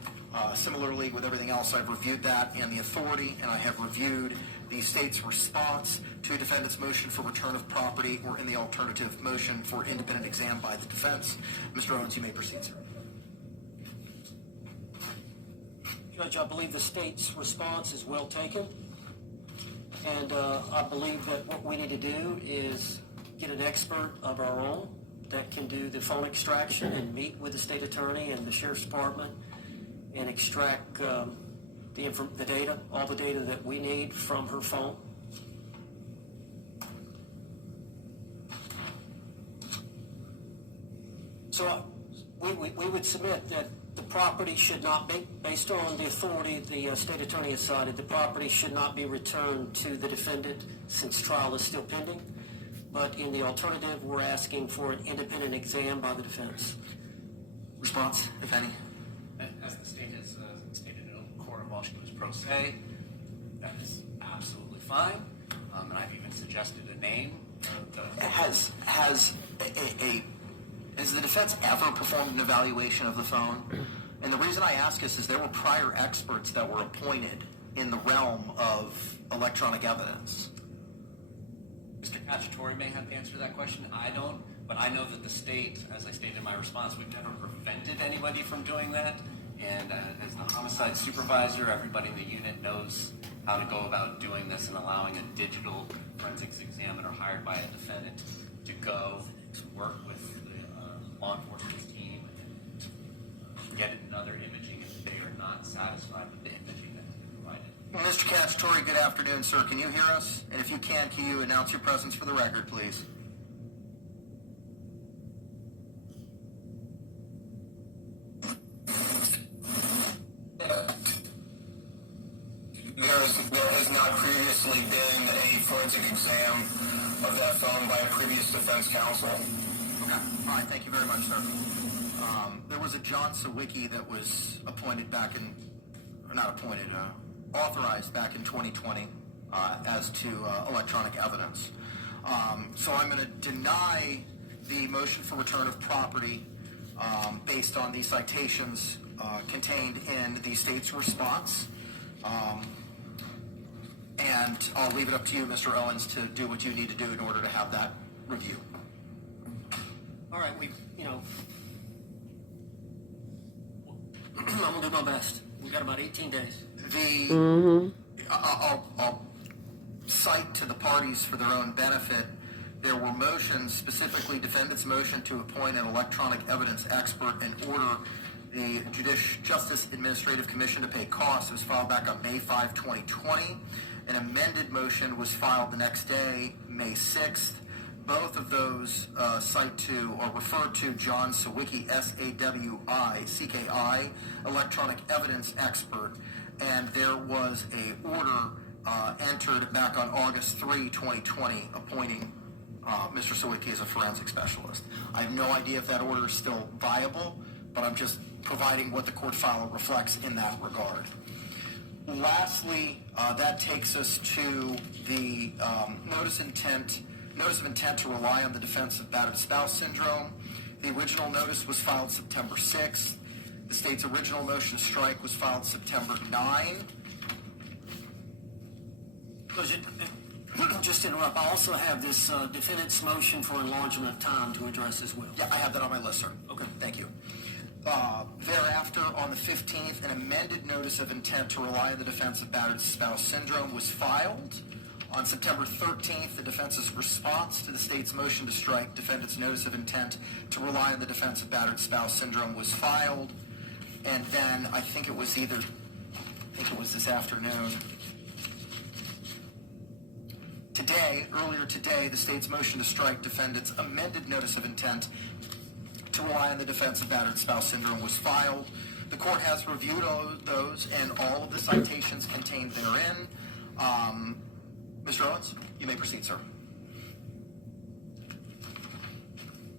Similarly, with everything else, I've reviewed that and the authority, and I have reviewed the state's response to defendant's motion for return of property, or in the alternative, motion for independent exam by the defense. Mr. Owens, you may proceed, sir. Judge, I believe the state's response is well taken, and I believe that what we need to do is get an expert of our own that can do the phone extraction and meet with the state attorney and the sheriff's department and extract the data, all the data that we need from her phone. So we would submit that the property should not be, based on the authority the state attorney has cited, the property should not be returned to the defendant since trial is still pending. But in the alternative, we're asking for an independent exam by the defense. Response, if any? As the state has stated in open court while she was pro se, that is absolutely fine. And I've even suggested a name. Has the defense ever performed an evaluation of the phone? And the reason I ask is there were prior experts that were appointed in the realm of electronic evidence. Mr. Cacciatore may have the answer to that question. I don't, but I know that the state, as I stated in my response, we've never prevented anybody from doing that. And as the homicide supervisor, everybody in the unit knows how to go about doing this and allowing a digital forensics examiner hired by a defendant to go work with the law enforcement team and get another imaging if they are not satisfied with the imaging that has been provided. Mr. Cacciatore, good afternoon, sir. Can you hear us? And if you can you announce your presence for the record, please? There has not previously been a forensic exam of that phone by a previous defense counsel. Okay. All right. Thank you very much, sir. There was a John Sawicki that was appointed back in, or not appointed, authorized back in 2020 as to electronic evidence. So I'm going to deny the motion for return of property based on the citations contained in the state's response. And I'll leave it up to you, Mr. Owens, to do what you need to do in order to have that review. All right, I'm gonna do my best. We got about 18 days. I'll cite to the parties for their own benefit. There were motions, specifically defendant's motion to appoint an electronic evidence expert and order the Justice Administrative Commission to pay costs. It was filed back on May 5, 2020. An amended motion was filed the next day, May 6th. Both of those cite to or refer to John Sawicki, S-A-W-I-C-K-I, electronic evidence expert. And there was a order entered back on August 3, 2020, appointing Mr. Sawicki as a forensic specialist. I have no idea if that order is still viable, but I'm just providing what the court file reflects in that regard. Lastly, that takes us to the notice of intent to rely on the defense of battered spouse syndrome. The original notice was filed September 6th. The state's original motion to strike was filed September 9. Just to interrupt, I also have this defendant's motion for enlargement of time to address as well. Yeah, I have that on my list, sir. Okay. Thank you. Thereafter, on the 15th, an amended notice of intent to rely on the defense of battered spouse syndrome was filed. On September 13th, the defense's response to the state's motion to strike defendant's notice of intent to rely on the defense of battered spouse syndrome was filed. And then I think it was this afternoon. Earlier today, the state's motion to strike defendant's amended notice of intent to rely on the defense of battered spouse syndrome was filed. The court has reviewed those and all of the citations contained therein. Mr. Owens, you may proceed, sir.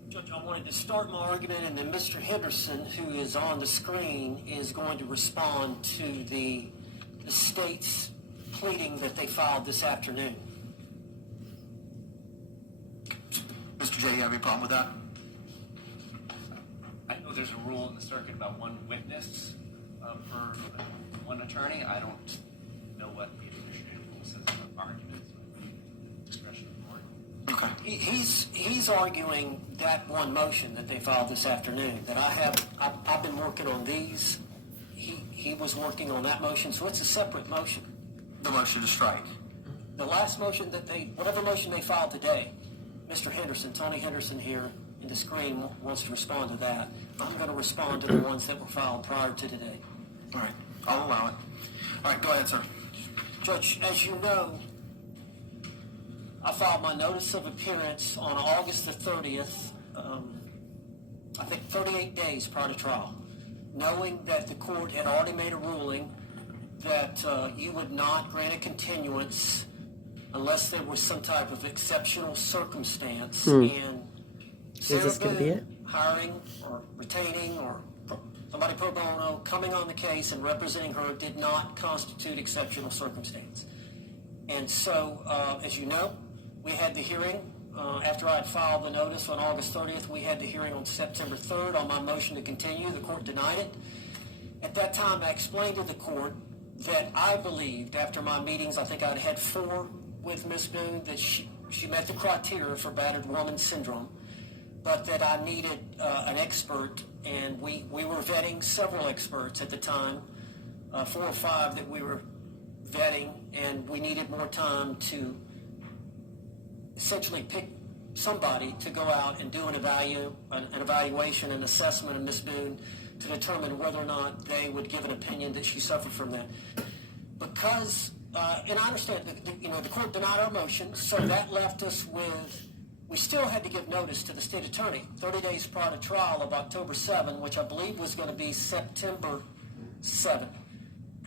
Judge, I wanted to start my argument, and then Mr. Henderson, who is on the screen, is going to respond to the state's pleading that they filed this afternoon. Mr. J, you have any problem with that? I know there's a rule in the circuit about one witness for one attorney. I don't know what the administrative rule says about arguments. Discretion of the court. Okay. He's arguing that one motion that they filed this afternoon. That I've been working on these. He was working on that motion, so it's a separate motion. The motion to strike. The last motion whatever motion they filed today, Mr. Henderson, Tony Henderson here in the screen wants to respond to that. I'm going to respond to the ones that were filed prior to today. All right. I'll allow it. All right. Go ahead, sir. Judge, as you know, I filed my notice of appearance on August the 30th, I think 38 days prior to trial, knowing that the court had already made a ruling that you would not grant a continuance unless there was some type of exceptional circumstance, and Sarah Boone hiring or retaining or somebody pro bono coming on the case and representing her did not constitute exceptional circumstance. And so, as you know, we had the hearing after I had filed the notice on August 30th. We had the hearing on September 3rd on my motion to continue. The court denied it. At that time, I explained to the court that I believed, after my meetings, I think I'd had 4 with Ms. Boone, that she met the criteria for battered woman syndrome, but that I needed an expert, and we were vetting several experts at the time, 4 or 5 that we were vetting, and we needed more time to essentially pick somebody to go out and do an evaluation and assessment of Ms. Boone to determine whether or not they would give an opinion that she suffered from that. Because, and I understand, the court denied our motion, so that left us with, we still had to give notice to the state attorney 30 days prior to trial of October 7, which I believe was going to be September 7,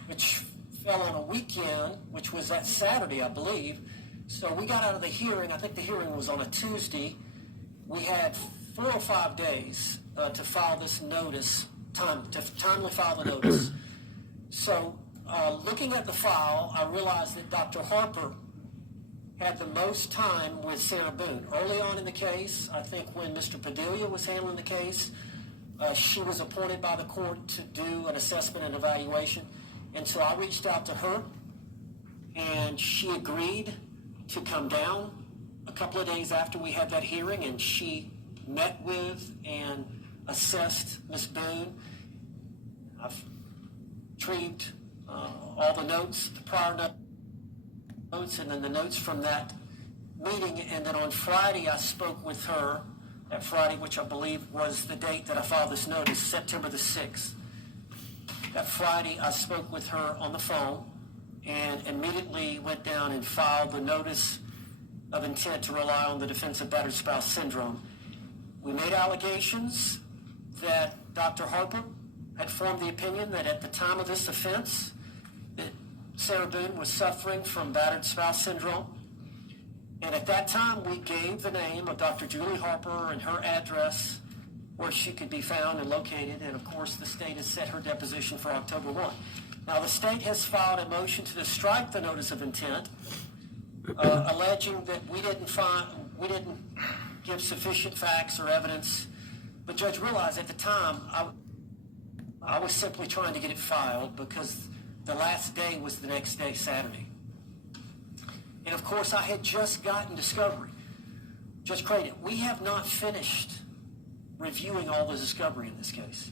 which fell on a weekend, which was that Saturday, I believe. So we got out of the hearing. I think the hearing was on a Tuesday. We had 4 or 5 days to file this notice, timely file the notice. So looking at the file, I realized that Dr. Harper had the most time with Sarah Boone. Early on in the case, I think when Mr. Padilla was handling the case, she was appointed by the court to do an assessment and evaluation. And so I reached out to her, and she agreed to come down a couple of days after we had that hearing, and she met with and assessed Ms. Boone. I've retrieved all the notes, the prior notes, and then the notes from that meeting. And then on Friday, I spoke with her. That Friday, which I believe was the date that I filed this notice, September the 6th. That Friday, I spoke with her on the phone and immediately went down and filed the notice of intent to rely on the defense of battered spouse syndrome. We made allegations that Dr. Harper had formed the opinion that at the time of this offense, that Sarah Boone was suffering from battered spouse syndrome. And at that time, we gave the name of Dr. Julie Harper and her address where she could be found and located. And of course, the state has set her deposition for October 1. Now, the state has filed a motion to strike the notice of intent, alleging that we didn't give sufficient facts or evidence. But Judge realized at the time, I was simply trying to get it filed because the last day was the next day, Saturday. And of course, I had just gotten discovery. Judge Creighton, we have not finished reviewing all the discovery in this case.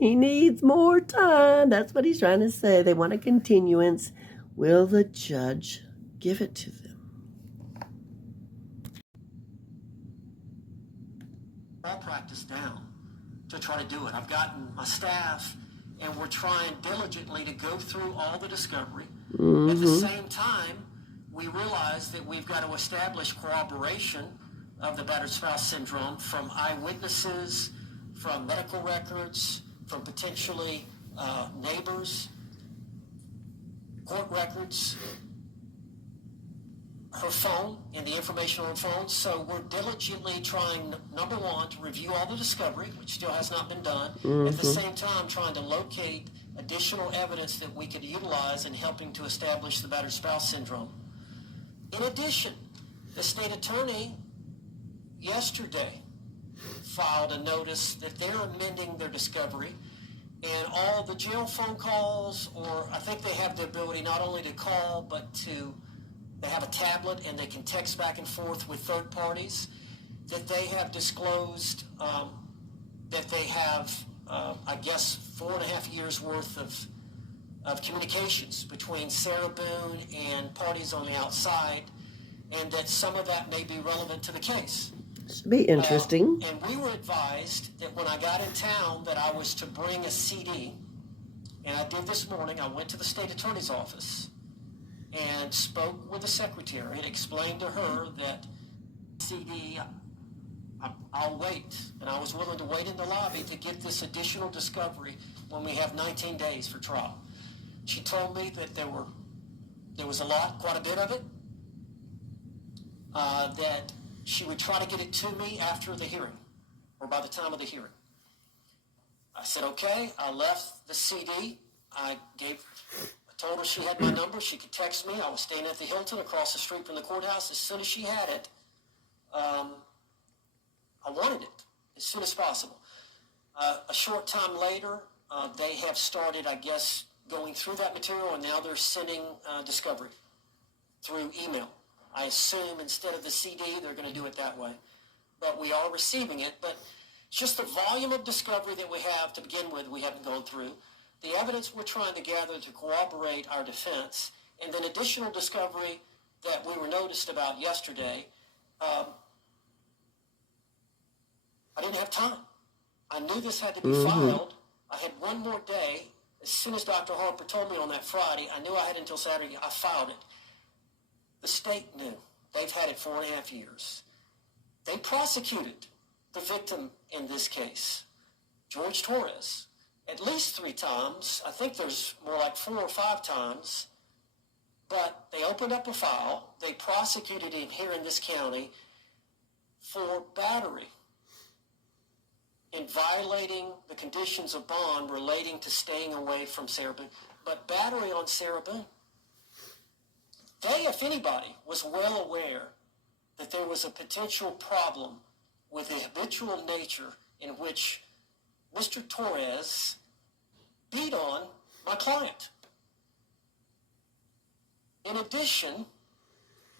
He needs more time. That's what he's trying to say. They want a continuance. Will the judge give it to them? All practice down to try to do it. I've gotten my staff, and we're trying diligently to go through all the discovery. Mm-hmm. At the same time, we realize that we've got to establish corroboration of the battered spouse syndrome from eyewitnesses, from medical records, from potentially neighbors, court records, her phone and the information on her phone. So we're diligently trying, number one, to review all the discovery, which still has not been done. Mm-hmm. At the same time, trying to locate additional evidence that we could utilize in helping to establish the battered spouse syndrome. In addition, the state attorney yesterday filed a notice that they're amending their discovery, and all the jail phone calls, or I think they have the ability not only to call, but they have a tablet and they can text back and forth with third parties, that they have disclosed that they have, I guess, 4.5 years worth of communications between Sarah Boone and parties on the outside, and that some of that may be relevant to the case. Should be interesting. And we were advised that when I got in town that I was to bring a CD, and I did this morning. I went to the state attorney's office and spoke with the secretary and explained to her that CD, I'll wait. And I was willing to wait in the lobby to get this additional discovery when we have 19 days for trial. She told me that there was quite a bit of it, that she would try to get it to me after the hearing, or by the time of the hearing. I said, okay. I left the CD. I told her she had my number. She could text me. I was staying at the Hilton across the street from the courthouse. As soon as she had it, I wanted it as soon as possible. A short time later, they have started, I guess, going through that material, and now they're sending discovery through email. I assume instead of the CD, they're going to do it that way. But we are receiving it. But it's just the volume of discovery that we have to begin with, we haven't gone through. The evidence we're trying to gather to corroborate our defense, and then additional discovery that we were noticed about yesterday. I didn't have time. I knew this had to be filed. I had one more day. As soon as Dr. Harper told me on that Friday, I knew I had until Saturday. I filed it. The state knew. They've had it 4.5 years. They prosecuted the victim in this case, George Torres, at least 3 times. I think there's more like 4 or 5 times. But they opened up a file. They prosecuted him here in this county for battery in violating the conditions of bond relating to staying away from Sarah Boone. But battery on Sarah Boone. They, if anybody, was well aware that there was a potential problem with the habitual nature in which Mr. Torres beat on my client. In addition,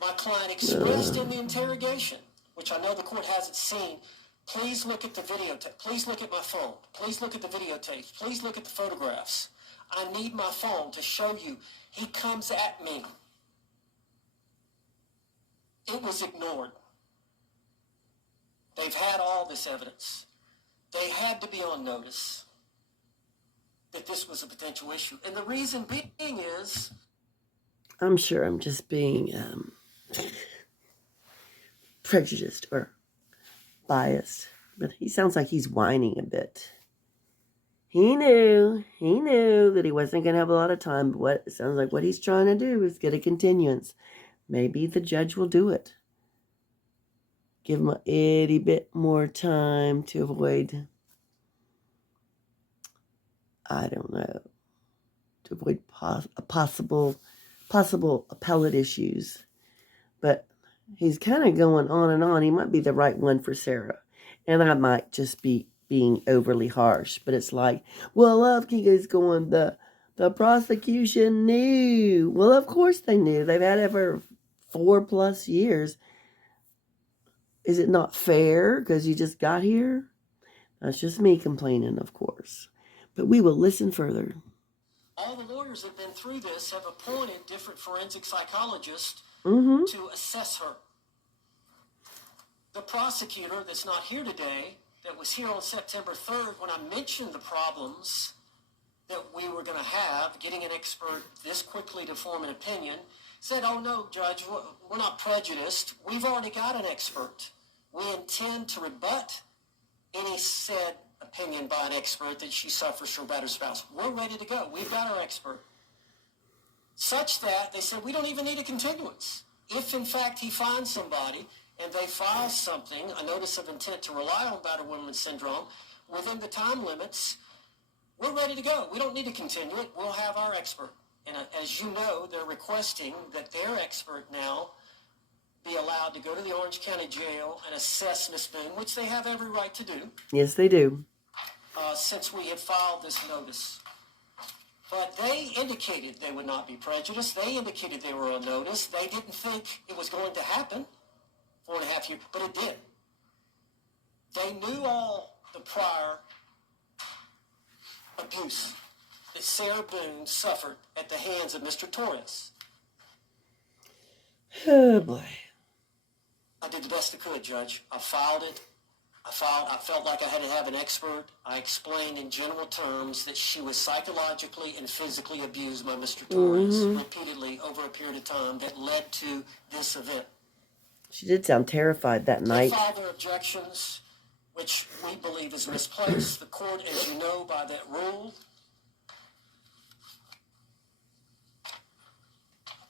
my client expressed in the interrogation, which I know the court hasn't seen, please look at the videotape. Please look at my phone. Please look at the videotapes. Please look at the photographs. I need my phone to show you. He comes at me. It was ignored. They've had all this evidence. They had to be on notice that this was a potential issue. And the reason being is... I'm sure I'm just being prejudiced or biased, but he sounds like he's whining a bit. He knew that he wasn't going to have a lot of time, but it sounds like what he's trying to do is get a continuance. Maybe the judge will do it. Give him a itty bit more time to avoid, I don't know, to avoid possible appellate issues. But he's kind of going on and on. He might be the right one for Sarah. And I might just be being overly harsh. But it's like, well, Love King is going, the prosecution knew. Well, of course they knew. They've had it for 4+ years. Is it not fair because you just got here? That's just me complaining, of course. But we will listen further. All the lawyers that have been through this have appointed different forensic psychologists to assess her. The prosecutor that's not here today, that was here on September 3rd, when I mentioned the problems that we were going to have, getting an expert this quickly to form an opinion, said, oh no, Judge, we're not prejudiced. We've already got an expert. We intend to rebut any said opinion by an expert that she suffers from a battered spouse. We're ready to go. We've got our expert. Such that they said, we don't even need a continuance. If, in fact, he finds somebody and they file something, a notice of intent to rely on battered woman syndrome, within the time limits, we're ready to go. We don't need to continue it. We'll have our expert. And as you know, they're requesting that their expert now be allowed to go to the Orange County Jail and assess Miss Boone, which they have every right to do. Yes, they do. Since we had filed this notice. But they indicated they would not be prejudiced. They indicated they were on notice. They didn't think it was going to happen 4.5 years, but it did. They knew all the prior abuse that Sarah Boone suffered at the hands of Mr. Torres. Oh, boy. I did the best I could, Judge. I filed it. I felt like I had to have an expert. I explained in general terms that she was psychologically and physically abused by Mr. Torres repeatedly over a period of time that led to this event. She did sound terrified that night. They filed their objections, which we believe is misplaced. The court, as you know, by that rule,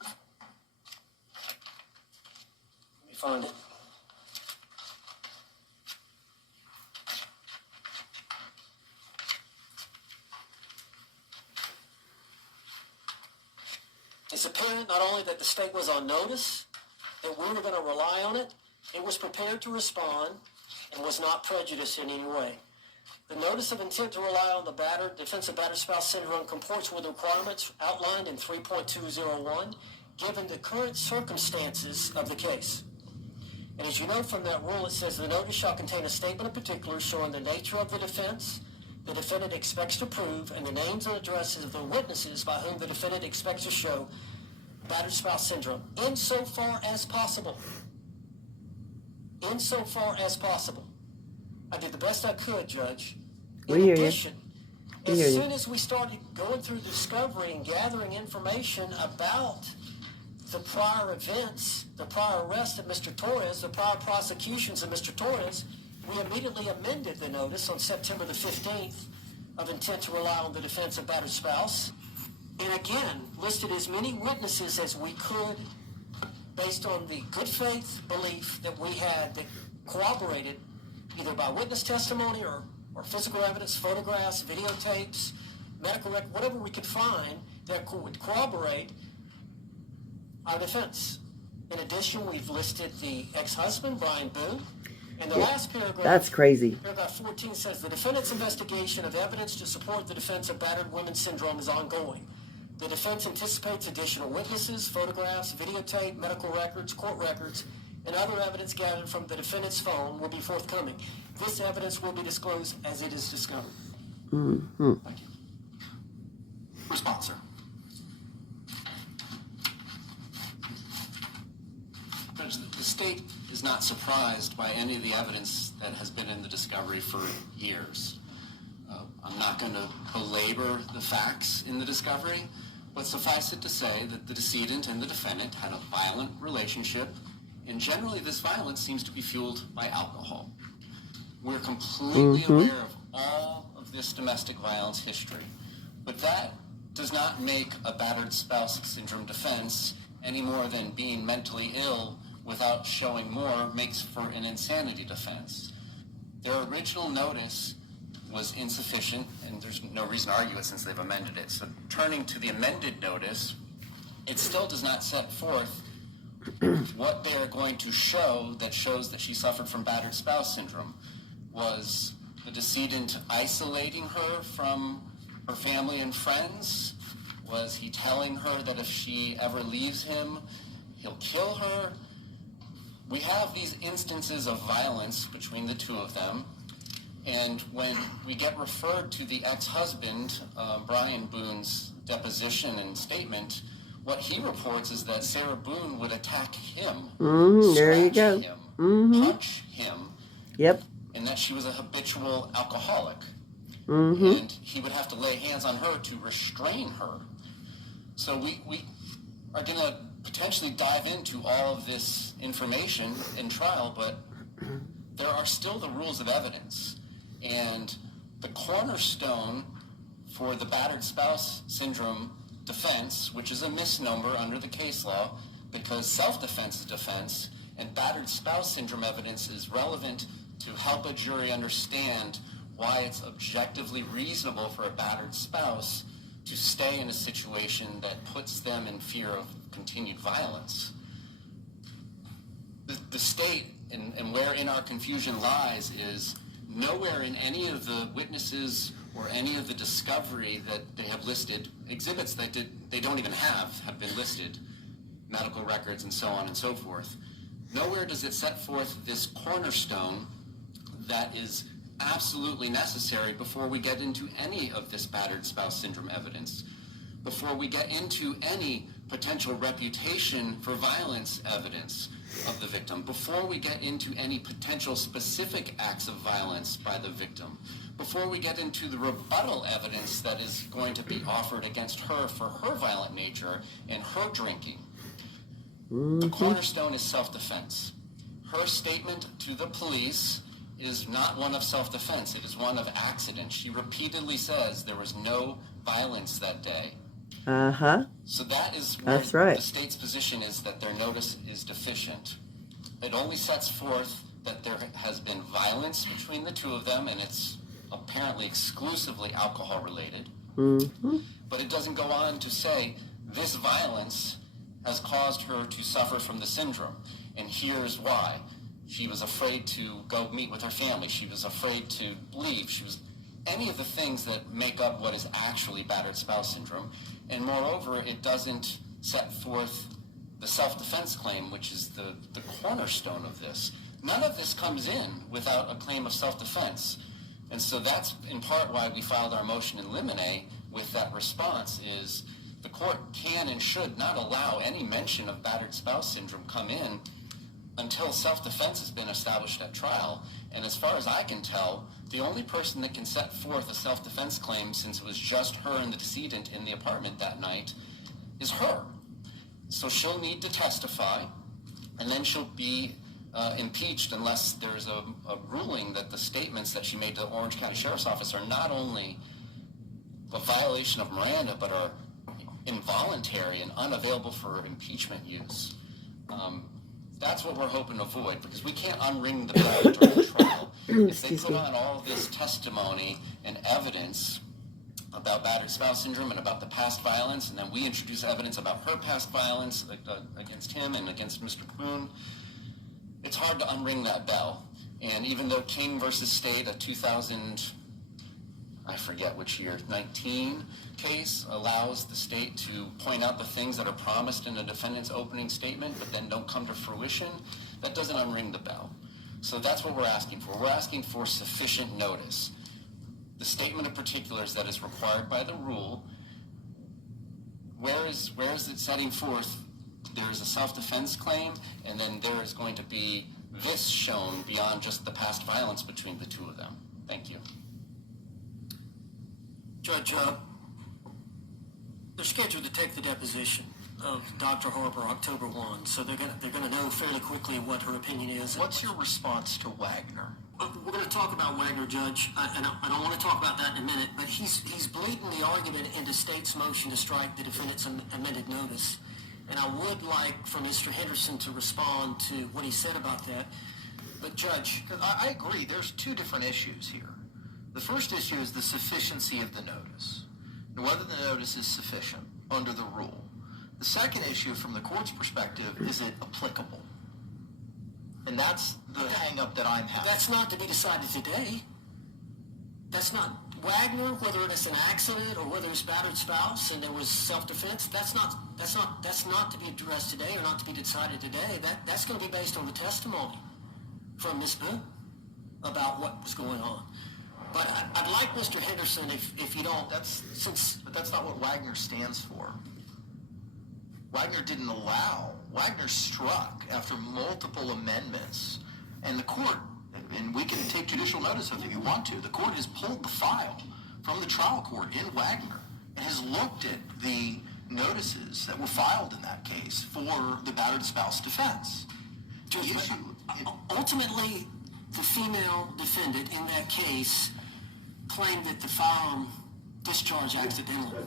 let me find it. It's apparent not only that the state was on notice, that we were going to rely on it, it was prepared to respond and was not prejudiced in any way. The notice of intent to rely on the defense of battered spouse syndrome comports with the requirements outlined in 3.201, given the current circumstances of the case. And as you know from that rule, it says the notice shall contain a statement of particulars showing the nature of the defense the defendant expects to prove, and the names and addresses of the witnesses by whom the defendant expects to show battered spouse syndrome, insofar as possible. Insofar as possible. I did the best I could, Judge. In addition, as soon as we started going through discovery and gathering information about the prior events, the prior arrest of Mr. Torres, the prior prosecutions of Mr. Torres, we immediately amended the notice on September the 15th of intent to rely on the defense of battered spouse. And again, listed as many witnesses as we could based on the good faith belief that we had that corroborated either by witness testimony or physical evidence, photographs, videotapes, medical record, whatever we could find that would corroborate our defense. In addition, we've listed the ex-husband, Brian Boone, and the last paragraph. That's crazy. Paragraph 14 says the defendant's investigation of evidence to support the defense of battered women syndrome is ongoing. The defense anticipates additional witnesses, photographs, videotape, medical records, court records, and other evidence gathered from the defendant's phone will be forthcoming. This evidence will be disclosed as it is discovered. Mm-hmm. Thank you. Response, sir. Judge, the state is not surprised by any of the evidence that has been in the discovery for years. I'm not going to belabor the facts in the discovery, but suffice it to say that the decedent and the defendant had a violent relationship, and generally this violence seems to be fueled by alcohol. We're completely aware of all of this domestic violence history, but that does not make a battered spouse syndrome defense any more than being mentally ill without showing more makes for an insanity defense. Their original notice was insufficient, and there's no reason to argue it since they've amended it. So turning to the amended notice, it still does not set forth what they are going to show that shows that she suffered from battered spouse syndrome. Was the decedent isolating her from her family and friends? Was he telling her that if she ever leaves him, he'll kill her? We have these instances of violence between the two of them, and when we get referred to the ex-husband, Brian Boone's deposition and statement, what he reports is that Sarah Boone would attack him, There you go. him, punch him, Yep. and that she was a habitual alcoholic. Mm-hmm. And he would have to lay hands on her to restrain her. So we are going to potentially dive into all of this information in trial, but there are still the rules of evidence. And the cornerstone for the battered spouse syndrome defense, which is a misnomer under the case law, because self-defense is defense, and battered spouse syndrome evidence is relevant to help a jury understand why it's objectively reasonable for a battered spouse to stay in a situation that puts them in fear of continued violence. The state, and wherein our confusion lies, is nowhere in any of the witnesses or any of the discovery that they have listed, exhibits that they don't even have been listed, medical records and so on and so forth. Nowhere does it set forth this cornerstone that is absolutely necessary before we get into any of this battered spouse syndrome evidence, before we get into any potential reputation for violence evidence of the victim, before we get into any potential specific acts of violence by the victim, before we get into the rebuttal evidence that is going to be offered against her for her violent nature and her drinking. The cornerstone is self-defense. Her statement to the police is not one of self-defense. It is one of accident. She repeatedly says there was no violence that day. Uh-huh. So that is where That's right. the state's position is that their notice is deficient. It only sets forth that there has been violence between the two of them, and it's apparently exclusively alcohol-related. But it doesn't go on to say this violence has caused her to suffer from the syndrome, and here's why. She was afraid to go meet with her family. She was afraid to leave. She was any of the things that make up what is actually battered spouse syndrome. And moreover, it doesn't set forth the self-defense claim, which is the cornerstone of this. None of this comes in without a claim of self-defense. And so that's in part why we filed our motion in limine with that response, is the court can and should not allow any mention of battered spouse syndrome come in until self-defense has been established at trial. And as far as I can tell, the only person that can set forth a self-defense claim, since it was just her and the decedent in the apartment that night, is her. So she'll need to testify, and then she'll be impeached unless there's a ruling that the statements that she made to the Orange County Sheriff's Office are not only a violation of Miranda, but are involuntary and unavailable for impeachment use. That's what we're hoping to avoid, because we can't unring the bell during the trial. If they put on all of this testimony and evidence about battered spouse syndrome and about the past violence, and then we introduce evidence about her past violence against him and against Mr. Boone, it's hard to unring that bell. And even though King versus State, a 2000, I forget which year, 19 case allows the state to point out the things that are promised in a defendant's opening statement but then don't come to fruition, that doesn't unring the bell. So that's what we're asking for. We're asking for sufficient notice. The statement of particulars that is required by the rule, where is it setting forth there is a self-defense claim, and then there is going to be this shown beyond just the past violence between the two of them. Thank you. Judge, they're scheduled to take the deposition of Dr. Harper October 1, so they're gonna know fairly quickly what her opinion is. What's your response to Wagner? We're going to talk about Wagner, Judge, and I don't want to talk about that in a minute, but he's bleeding the argument into state's motion to strike the defendant's amended notice. And I would like for Mr. Henderson to respond to what he said about that. But Judge, I agree, there's two different issues here. The first issue is the sufficiency of the notice, and whether the notice is sufficient under the rule. The second issue from the court's perspective, is it applicable? And that's the hang-up that I'm having. that's not to be decided today. That's not Wagner, whether it's an accident or whether it's battered spouse and there was self-defense. That's not to be addressed today or not to be decided today. That's going to be based on the testimony from Ms. Boone about what was going on. But I'd like Mr. Henderson, if you don't, But that's not what Wagner stands for. Wagner didn't allow. Wagner struck after multiple amendments, and the court, and we can take judicial notice of it if you want to, the court has pulled the file from the trial court in Wagner and has looked at the notices that were filed in that case for the battered spouse defense. Ultimately, the female defendant in that case claimed that the firearm discharged accidentally.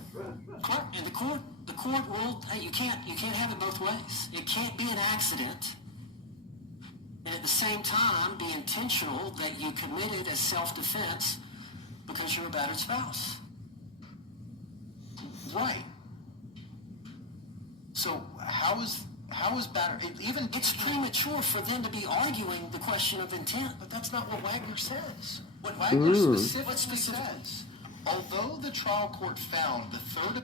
Correct. And the court ruled, hey, you can't have it both ways. It can't be an accident and at the same time be intentional that you committed as self-defense because you're a battered spouse. Right. So how is battered? It's premature for them to be arguing the question of intent. But that's not what Wagner says. What Wagner specifically says, although the trial court found the third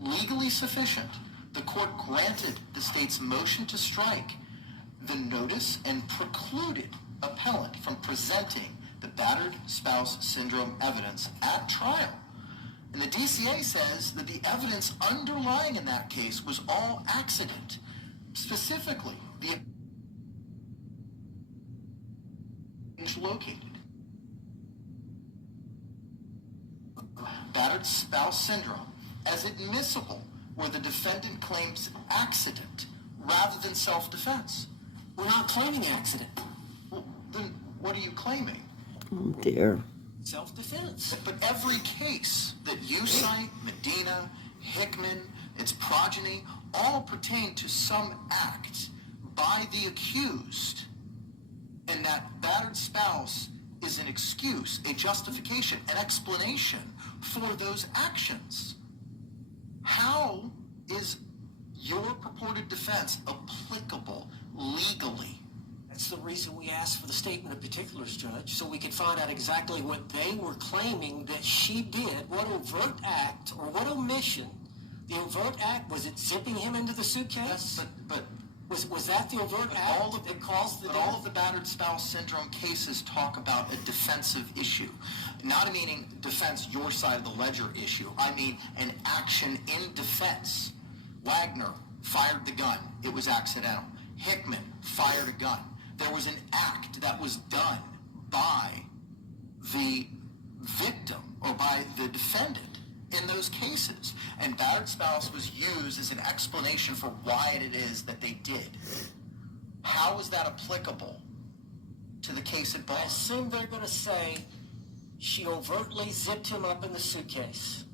legally sufficient, the court granted the state's motion to strike the notice and precluded appellant from presenting the battered spouse syndrome evidence at trial. And the DCA says that the evidence underlying in that case was all accident. Specifically, the located. Battered spouse syndrome as admissible where the defendant claims accident rather than self-defense. We're not claiming accident. Well, then what are you claiming? Oh dear. Self-defense. But every case that you cite, Medina, Hickman, its progeny, all pertain to some act by the accused. And that battered spouse is an excuse, a justification, an explanation for those actions. How is your purported defense applicable legally? That's the reason we asked for the statement of particulars, Judge, so we could find out exactly what they were claiming that she did, what overt act or what omission. The overt act, was it zipping him into the suitcase? But was that the overt act that caused the death? all of the battered spouse syndrome cases talk about a defensive issue. Not meaning defense, your side of the ledger issue. I mean an action in defense. Wagner fired the gun. It was accidental. Hickman fired a gun. There was an act that was done by the victim or by the defendant in those cases. And battered spouse was used as an explanation for why it is that they did. How is that applicable to the case at bar? I assume they're going to say she overtly zipped him up in the suitcase.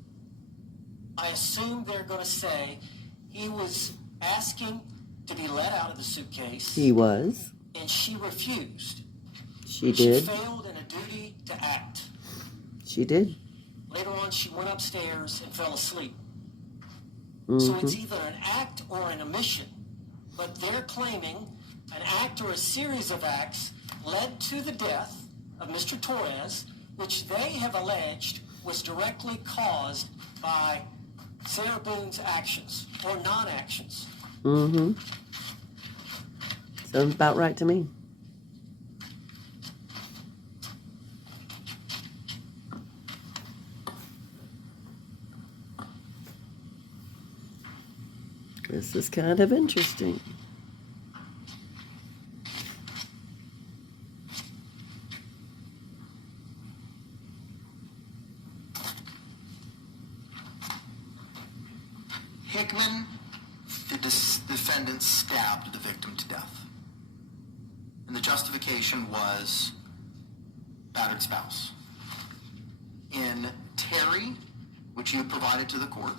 I assume they're going to say he was asking to be let out of the suitcase. He was. And she refused. She did. She failed in a duty to act. She did. Later on, she went upstairs and fell asleep. Mm-hmm. So it's either an act or an omission. But they're claiming an act or a series of acts led to the death of Mr. Torres, which they have alleged was directly caused by Sarah Boone's actions or non-actions. Mm-hmm. Sounds about right to me. This is kind of interesting. Hickman, the defendant, stabbed the victim to death. And the justification was battered spouse. In Terry, which you provided to the court,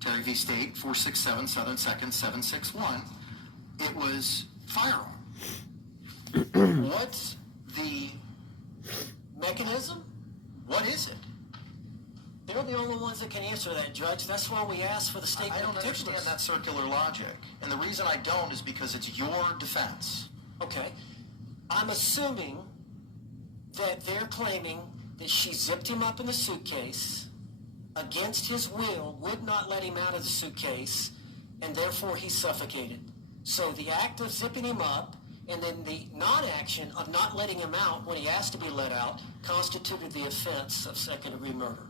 Terry v. State, 467 Southern 2nd 761, it was firearm. What's the Mechanism? What is it? They're the only ones that can answer that, Judge. That's why we asked for the statement I don't of understand particulars. that circular logic. And the reason I don't is because it's your defense. Okay. I'm assuming that they're claiming that she zipped him up in the suitcase against his will, would not let him out of the suitcase, and therefore he suffocated. So the act of zipping him up and then the non-action of not letting him out when he asked to be let out constituted the offense of second-degree murder.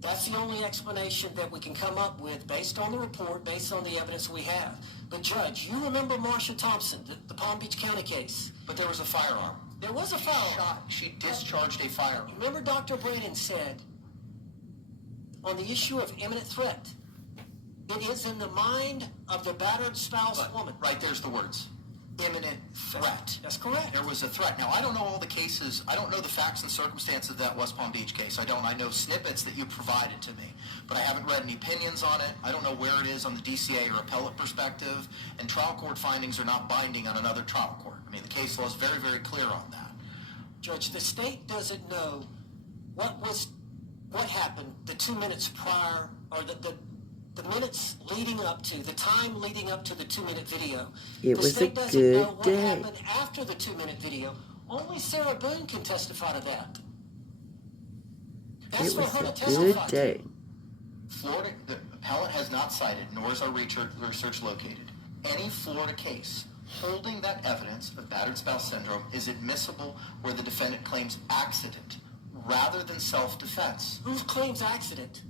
That's the only explanation that we can come up with based on the report, based on the evidence we have. But Judge, you remember Marsha Thompson, the Palm Beach County case? But there was a firearm. There was a firearm. She discharged a firearm. Remember Dr. Braden said, on the issue of imminent threat, it is in the mind of the battered spouse woman. Right there's the words. Imminent threat. That's correct. There was a threat. Now, I don't know all the cases. I don't know the facts and circumstances of that West Palm Beach case. I don't. I know snippets that you provided to me, but I haven't read any opinions on it. I don't know where it is on the DCA or appellate perspective, and trial court findings are not binding on another trial court. I mean, the case law is very, very clear on that. Judge, the state doesn't know what happened the 2 minutes prior, or the minutes leading up to, the time leading up to the 2-minute video. It The was a state doesn't know good what day. happened after the 2-minute video. Only Sarah Boone can testify to that. That's It for was her to a testify good day. Florida, the appellate has not cited, nor is our research located, any Florida case holding that evidence of battered spouse syndrome is admissible where the defendant claims accident rather than self-defense. Who claims accident?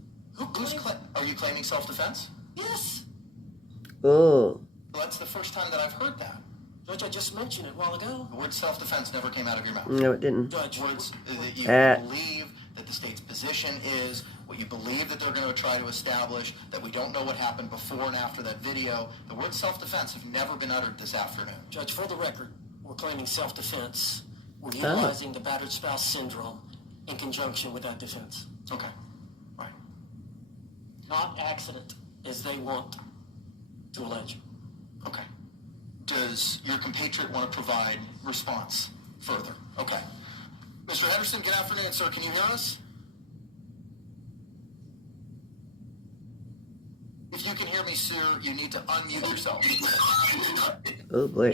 Are you claiming self-defense? Yes. Oh, Well, that's the first time that I've heard that. Judge, I just mentioned it a while ago. The word self-defense never came out of your mouth. no, it didn't. Judge, Words that you believe that the state's position is, what you believe that they're going to try to establish, that we don't know what happened before and after that video. The words self-defense have never been uttered this afternoon. Judge, for the record, we're claiming self-defense. We're utilizing the battered spouse syndrome in conjunction with that defense. Okay. Right. Not accident, as they want to allege. Okay. Does your compatriot want to provide response further? Okay. Mr. Henderson, good afternoon, sir. Can you hear us? If you can hear me, sir, you need to unmute yourself. Oh boy.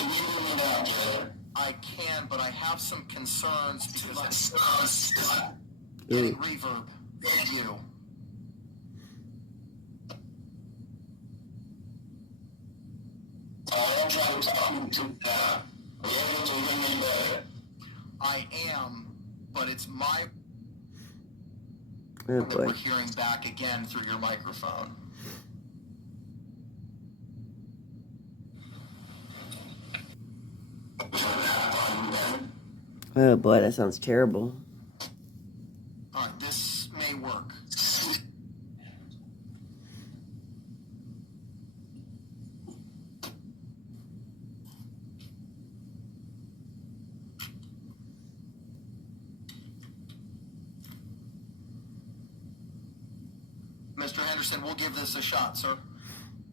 I can, but I have some concerns because I'm Ooh. getting reverb from you. I am, but it's my Oh that boy. we're hearing back again through your microphone. Oh boy, that sounds terrible. All right, this may work. Mr. Henderson, we'll give this a shot, sir.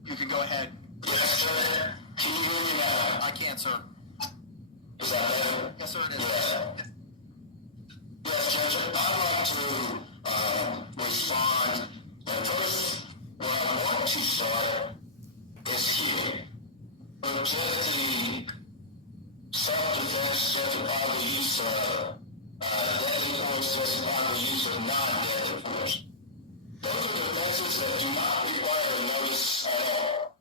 You can go ahead. Yes, sir. Can you hear me now? I can, sir. Is that better? Yes, sir, it is. Yes. Yes, Judge, I'd like to respond. But first, where I want to start is here. But just the self-defense justified the use of deadly force, justified the use of non-deadly force. Those are defenses that do not require a notice at all.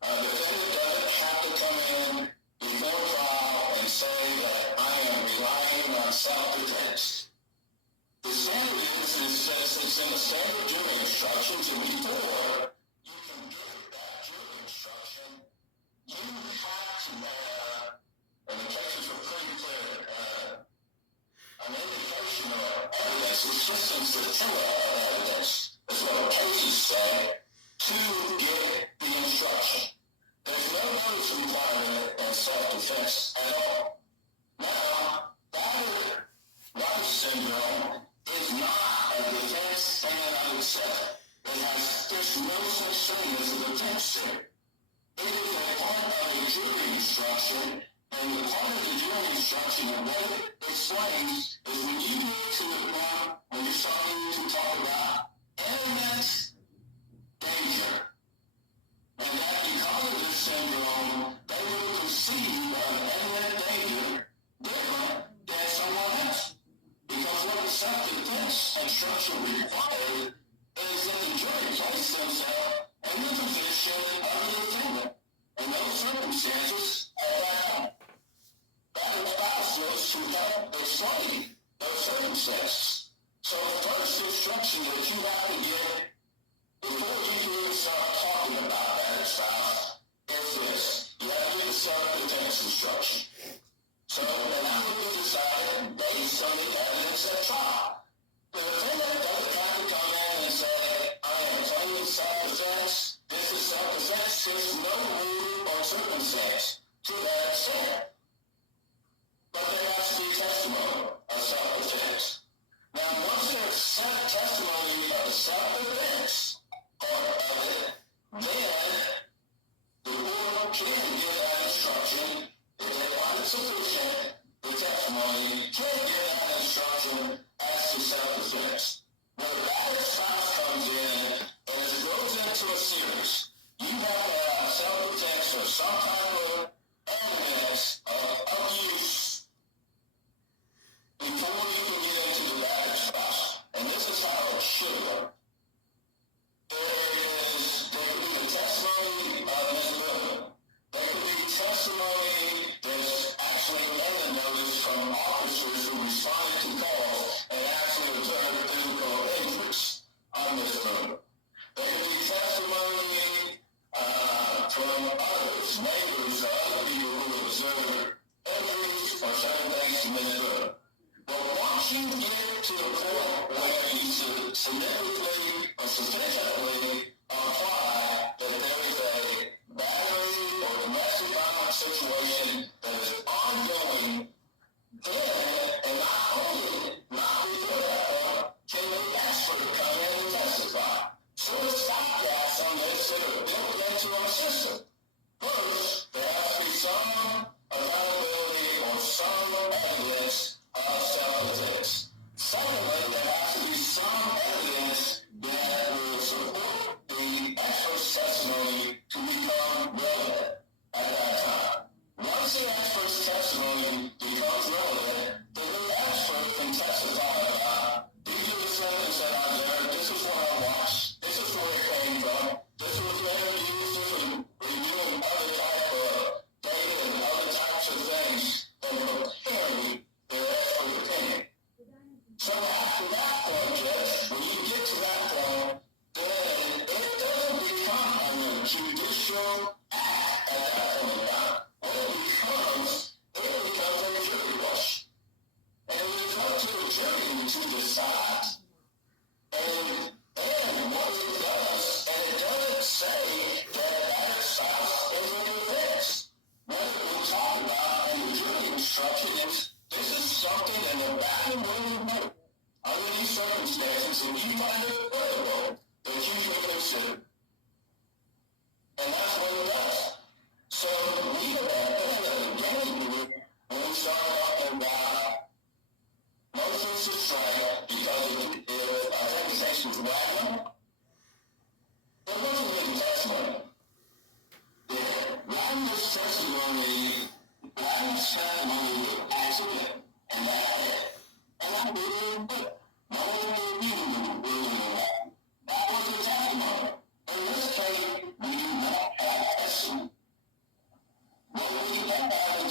The defendant doesn't have to come in before trial and say that I am relying on self-defense. The standard is it's in the standard jury instructions, and before you can give that jury instruction, you have to have, and the cases are pretty clear, an indication or evidence, it's just a scintilla of evidence, is what cases say, to get the instruction. There's no notice requirement in self-defense at all. Now, battered wife syndrome is not a defense in and of itself. There's no such thing as a defense there. It is a part of a jury instruction, and the part of the jury instruction, and what it explains, is when you get to the point when you're starting to talk about imminent danger, and that because of this syndrome, they will conceive of imminent danger different than someone else. Because what the self-defense instruction requires is that the jury place themselves in the position of the defendant in those circumstances at that point. That allows us to help explain those circumstances. So the first instruction that you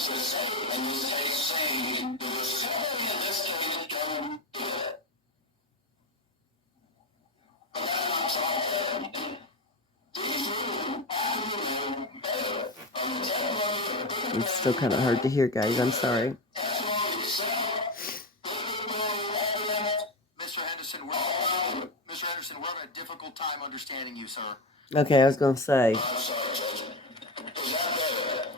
to say in this case saying there was somebody in this case that don't do it. But that's not talking. These women actually better on the testimony. It's still kind of hard to hear, guys. I'm sorry. Mr. Henderson, we're having a difficult time understanding you, sir. Okay, I was going to say. I'm sorry, Judge. Is that better?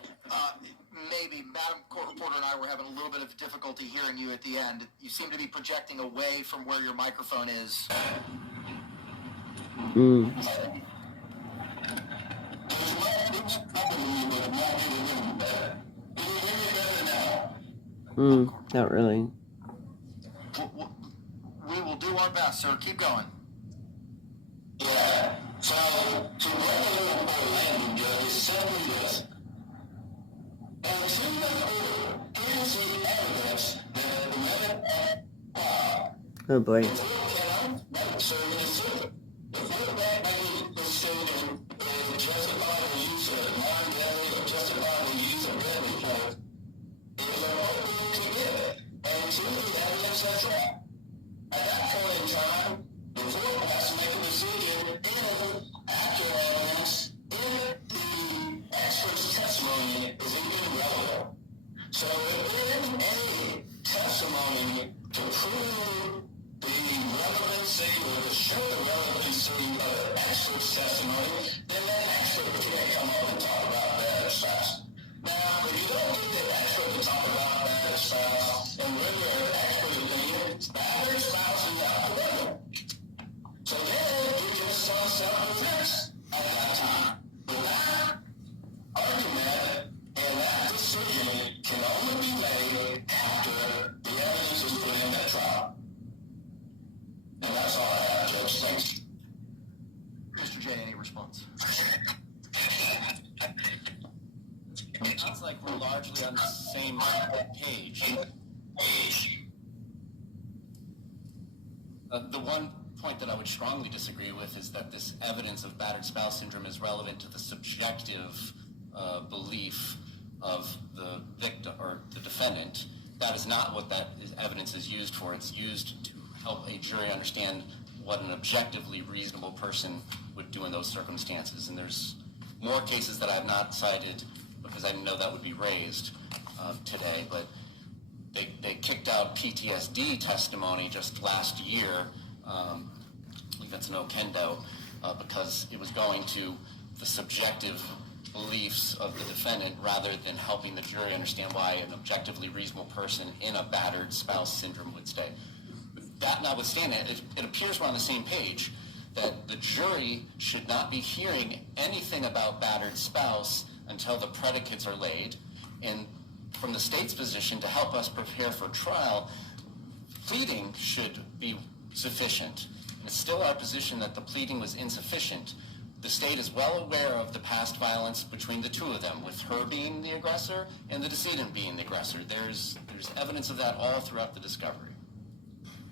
Maybe. Madam Court Reporter and I were having a little bit of difficulty hearing you at the end. You seem to be projecting away from where your microphone is. Not really. We will do our best, sir. Keep going. Yeah. So, to regular Orlando judge is simply this. Until the court hears the evidence that the women are Oh boy. cannot serve in a suit. The court that made the decision is justifiable use of non-deadly or justifiable use of deadly force is appropriate to give and to the evidence that's right. At that point in time, the court has to make a decision in accurate evidence if the expert's testimony is even relevant. So if there isn't any testimony to prove the relevancy or to show the relevancy of an expert's testimony, then that expert can't come up and talk about that spouse. Now, if you don't get the expert to talk about that spouse and render an expert opinion, that spouse is out the window. So then you just saw self-defense at that time. But that argument and that decision can only be made after the evidence is put in that trial. And that's all I have, Judge. Thanks. Mr. J, any response? It sounds like we're largely on the same page. The one point that I would strongly disagree with is that this evidence of battered spouse syndrome is relevant to the subjective belief of the victim or the defendant. That is not what that evidence is used for. It's used to help a jury understand what an objectively reasonable person would do in those circumstances. And there's more cases that I have not cited because I didn't know that would be raised today, but they kicked out PTSD testimony just last year, I believe that's in Okendo, because it was going to the subjective beliefs of the defendant rather than helping the jury understand why an objectively reasonable person in a battered spouse syndrome would stay. That notwithstanding, it appears we're on the same page, that the jury should not be hearing anything about battered spouse until the predicates are laid. And from the state's position, to help us prepare for trial, pleading should be sufficient. And it's still our position that the pleading was insufficient. The state is well aware of the past violence between the two of them, with her being the aggressor and the decedent being the aggressor. There's evidence of that all throughout the discovery.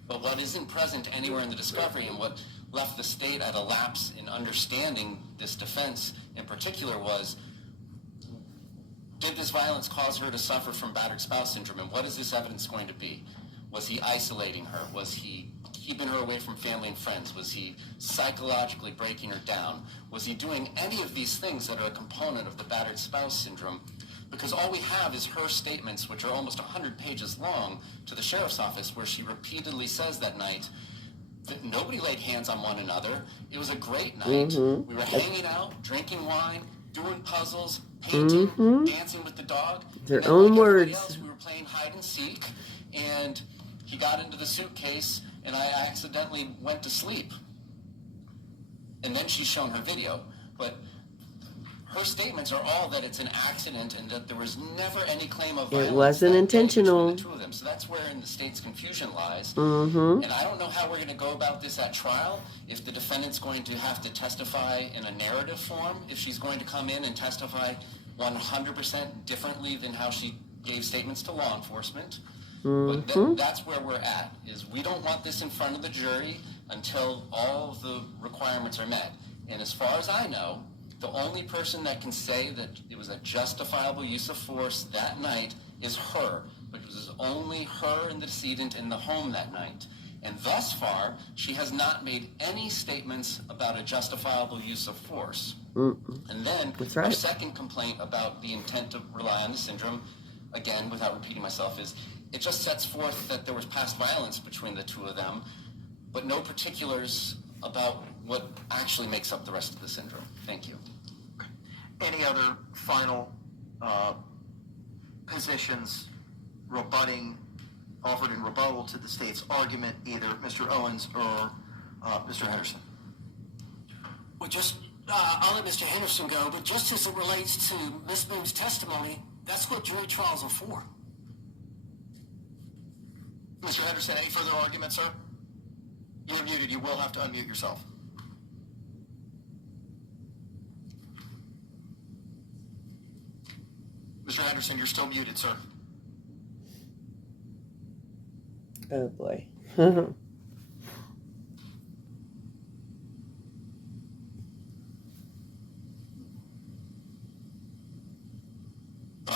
But what isn't present anywhere in the discovery, and what left the state at a lapse in understanding this defense in particular, was, did this violence cause her to suffer from battered spouse syndrome, and what is this evidence going to be? Was he isolating her? Was he keeping her away from family and friends? Was he psychologically breaking her down? Was he doing any of these things that are a component of the battered spouse syndrome? Because all we have is her statements, which are almost 100 pages long, to the sheriff's office, where she repeatedly says that night that nobody laid hands on one another. It was a great night. We were hanging out, drinking wine, doing puzzles, painting, dancing with the dog. Their own words. Else, we were playing hide and seek, and he got into the suitcase, and I accidentally went to sleep. And then she's shown her video. But her statements are all that it's an accident and that there was never any claim of violence. It wasn't intentional. Between the two of them. So that's where in the state's confusion lies. And I don't know how we're going to go about this at trial, if the defendant's going to have to testify in a narrative form, if she's going to come in and testify 100% differently than how she gave statements to law enforcement. But that's where we're at, is we don't want this in front of the jury until all of the requirements are met. And as far as I know, The only person that can say that it was a justifiable use of force that night is her, because it was only her and the decedent in the home that night. And thus far, she has not made any statements about a justifiable use of force. And then That's her right. second complaint about the intent to rely on the syndrome, again, without repeating myself, is it just sets forth that there was past violence between the two of them, but no particulars about what actually makes up the rest of the syndrome. Thank you. Any other final positions offered in rebuttal to the state's argument, either Mr. Owens or Mr. Henderson? Well, I'll let Mr. Henderson go, but just as it relates to Ms. Boone's testimony, that's what jury trials are for. Mr. Henderson, any further arguments, sir? You're muted. You will have to unmute yourself. Mr. Henderson, you're still muted, sir. Oh boy. I'm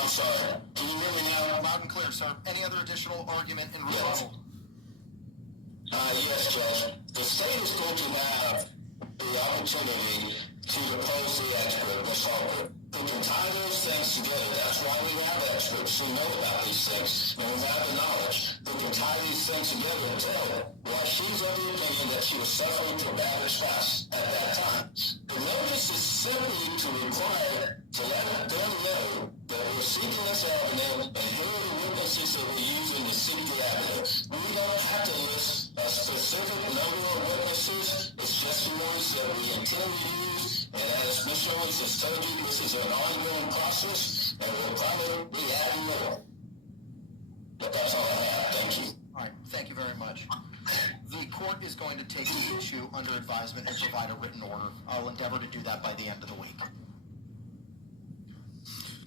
sorry. Can you hear me now? Loud and clear, sir. Any other additional argument in rebuttal? Yes, Judge. The state is going to have the opportunity to depose the expert, Ms. Harper, who can tie those things together. That's why we have experts who know about these things and who have the knowledge, who can tie these things together and tell why she's of the opinion that she was suffering from battered spouse at that time. The notice is simply to require to let them know that we're seeking this avenue and here are the witnesses that we're using to seek the avenue. We don't have to list a specific number of witnesses. It's just the ones that we intend to use. And as Ms. Owens has told you, this is an ongoing process, and we'll probably add more. But that's all I have. Thank you. All right. Thank you very much. The court is going to take the issue under advisement and provide a written order. I'll endeavor to do that by the end of the week.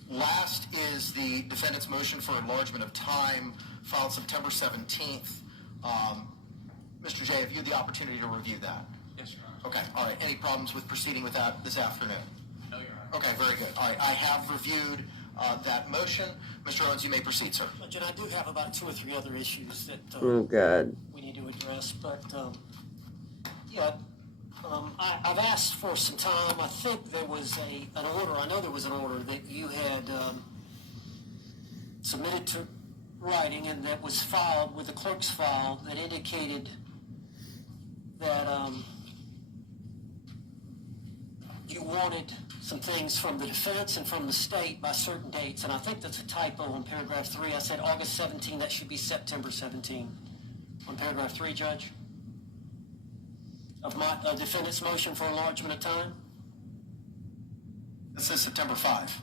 Last is the defendant's motion for enlargement of time filed September 17th. Mr. J, have you had the opportunity to review that? Yes, Your Honor. Okay, all right. Any problems with proceeding with that this afternoon? No, Your Honor. Okay, very good. All right, I have reviewed that motion. Mr. Owens, you may proceed, sir. Judge, and I do have about 2 or 3 other issues that Oh God. we need to address, but I've asked for some time. I think there was an order, I know there was an order that you had submitted to writing and that was filed with the clerk's file that indicated that you wanted some things from the defense and from the state by certain dates, and I think that's a typo in paragraph 3. I said August 17, that should be September 17 on paragraph 3, Judge, of my defendant's motion for enlargement of time. It says September 5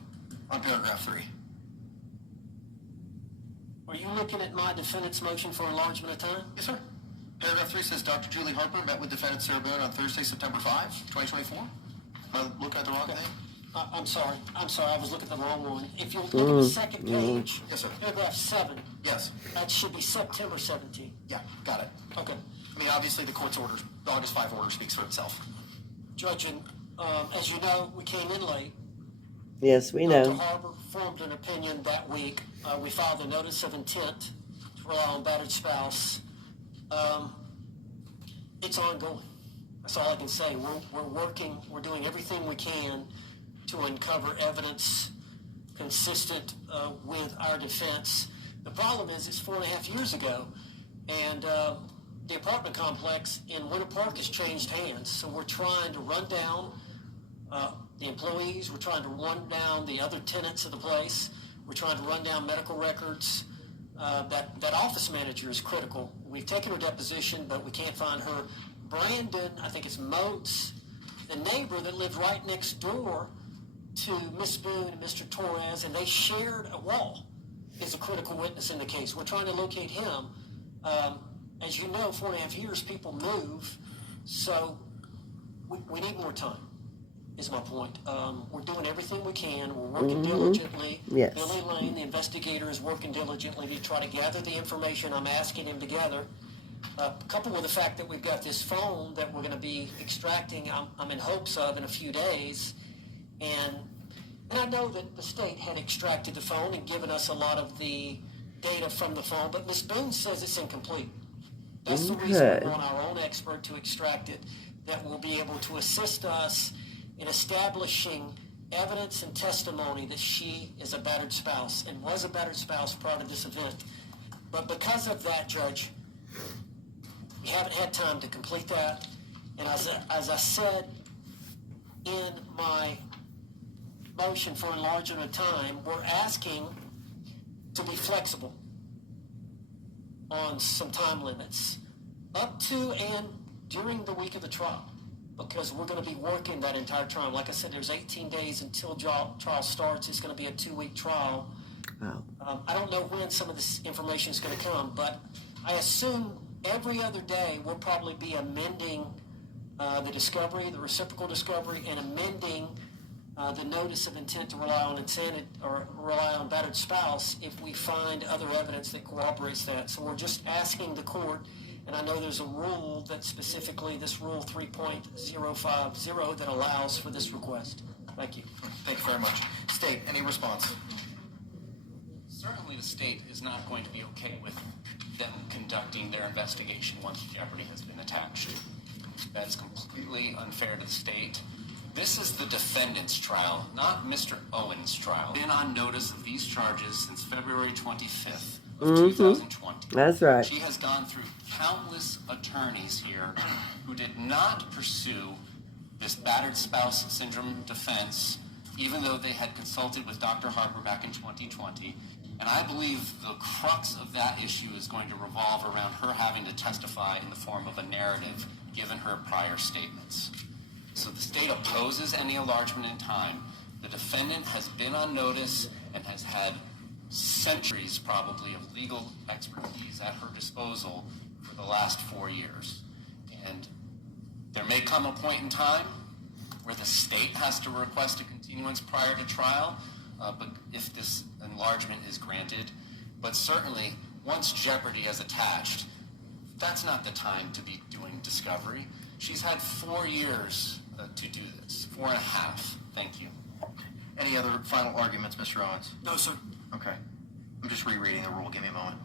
on paragraph 3. Are you looking at my defendant's motion for enlargement of time? Yes, sir. Paragraph 3 says Dr. Julie Harper met with defendant Sarah Boone on Thursday, September 5, 2024. Am I looking at the wrong thing? I'm sorry, I was looking at the wrong one. If you look at the second page, Yes, sir. paragraph 7, Yes. that should be September 17. Yeah, got it. Okay. I mean, obviously the court's orders, the August 5 order speaks for itself. Judge, and as you know, we came in late. Yes, we Dr. know. Harper formed an opinion that week. We filed a notice of intent to rely on battered spouse. It's ongoing. That's all I can say. We're working, we're doing everything we can to uncover evidence consistent with our defense. The problem is it's 4.5 years ago, and the apartment complex in Winter Park has changed hands. So we're trying to run down the employees. We're trying to run down the other tenants of the place. We're trying to run down medical records. That office manager is critical. We've taken her deposition, but we can't find her. Brandon, I think it's Moats, the neighbor that lived right next door to Miss Boone and Mr. Torres, and they shared a wall, is a critical witness in the case. We're trying to locate him. As you know, 4.5 years, people move, so we need more time, is my point. We're doing everything we can. We're working diligently. Yes. Billy Lane, the investigator, is working diligently to try to gather the information I'm asking him to gather. Coupled with the fact that we've got this phone that we're going to be extracting, I'm in hopes of in a few days, And I know that the state had extracted the phone and given us a lot of the data from the phone, but Ms. Boone says it's incomplete. That's the reason we want our own expert to extract it, that will be able to assist us in establishing evidence and testimony that she is a battered spouse and was a battered spouse prior to this event. But because of that, Judge, we haven't had time to complete that. And as I said in my motion for enlargement of time, we're asking to be flexible on some time limits up to and during the week of the trial, because we're going to be working that entire trial. Like I said, there's 18 days until trial starts. It's going to be a 2-week trial. Wow. I don't know when some of this information is going to come, but I assume every other day we'll probably be amending the discovery, the reciprocal discovery, and amending the notice of intent to rely on insanity or rely on battered spouse if we find other evidence that corroborates that. So we're just asking the court, and I know there's a rule that specifically, this rule 3.050, that allows for this request. Thank you. Thank you very much. State, any response? Certainly the state is not going to be okay with them conducting their investigation once jeopardy has been attached. That's completely unfair to the state. This is the defendant's trial, not Mr. Owen's trial. Been on notice of these charges since February 25th of 2020. That's right. She has gone through countless attorneys here who did not pursue this battered spouse syndrome defense, even though they had consulted with Dr. Harper back in 2020. And I believe the crux of that issue is going to revolve around her having to testify in the form of a narrative given her prior statements. So the state opposes any enlargement in time. The defendant has been on notice and has had centuries probably of legal expertise at her disposal for the last 4 years. And there may come a point in time where the state has to request a continuance prior to trial, but if this enlargement is granted. But certainly, once jeopardy is attached, that's not the time to be doing discovery. She's had 4 years to do this, 4.5. Thank you. Any other final arguments, Mr. Owens? No, sir. Okay. I'm just rereading the rule. Give me a moment.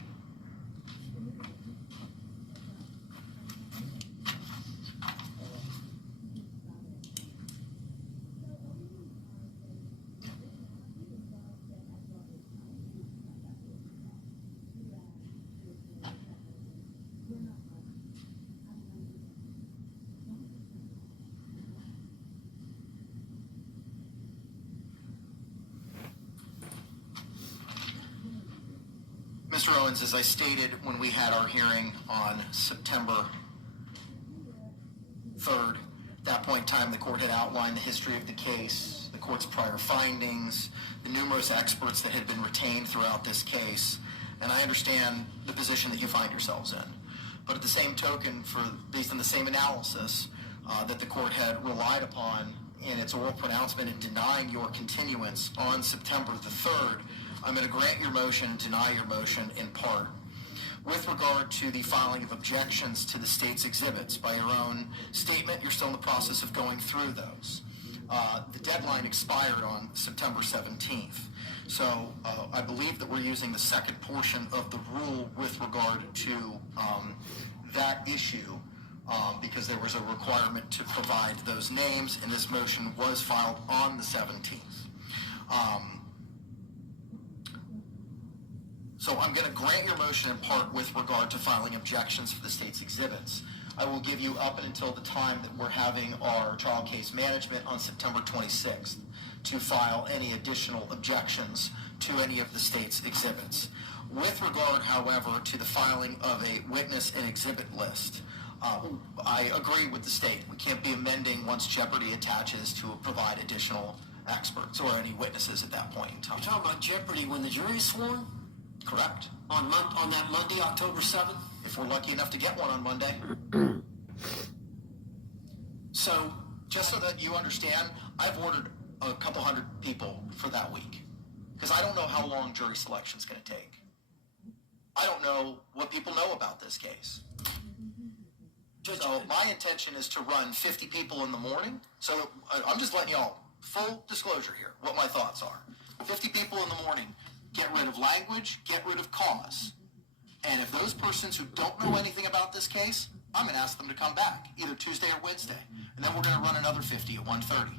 Mr. Owens, as I stated when we had our hearing on September 3rd, at that point in time, the court had outlined the history of the case, the court's prior findings, the numerous experts that had been retained throughout this case, and I understand the position that you find yourselves in. But at the same token, based on the same analysis that the court had relied upon in its oral pronouncement in denying your continuance on September the 3rd, I'm going to grant your motion and deny your motion in part. With regard to the filing of objections to the state's exhibits, by your own statement, you're still in the process of going through those. The deadline expired on September 17th. So I believe that we're using the second portion of the rule with regard to that issue because there was a requirement to provide those names, and this motion was filed on the 17th. So I'm going to grant your motion in part with regard to filing objections for the state's exhibits. I will give you up until the time that we're having our trial case management on September 26th to file any additional objections to any of the state's exhibits. With regard, however, to the filing of a witness and exhibit list, I agree with the state. We can't be amending once jeopardy attaches to provide additional experts or any witnesses at that point in time. You're talking about jeopardy when the jury is sworn? Correct. On that Monday, October 7th? If we're lucky enough to get one on Monday. So, just so that you understand, I've ordered a couple hundred people for that week. Because I don't know how long jury selection is going to take. I don't know what people know about this case. So my intention is to run 50 people in the morning. So I'm just letting y'all full disclosure here, what my thoughts are. 50 people in the morning, get rid of language, get rid of cause. And if those persons who don't know anything about this case, I'm going to ask them to come back, either Tuesday or Wednesday. And then we're going to run another 50 at 1:30.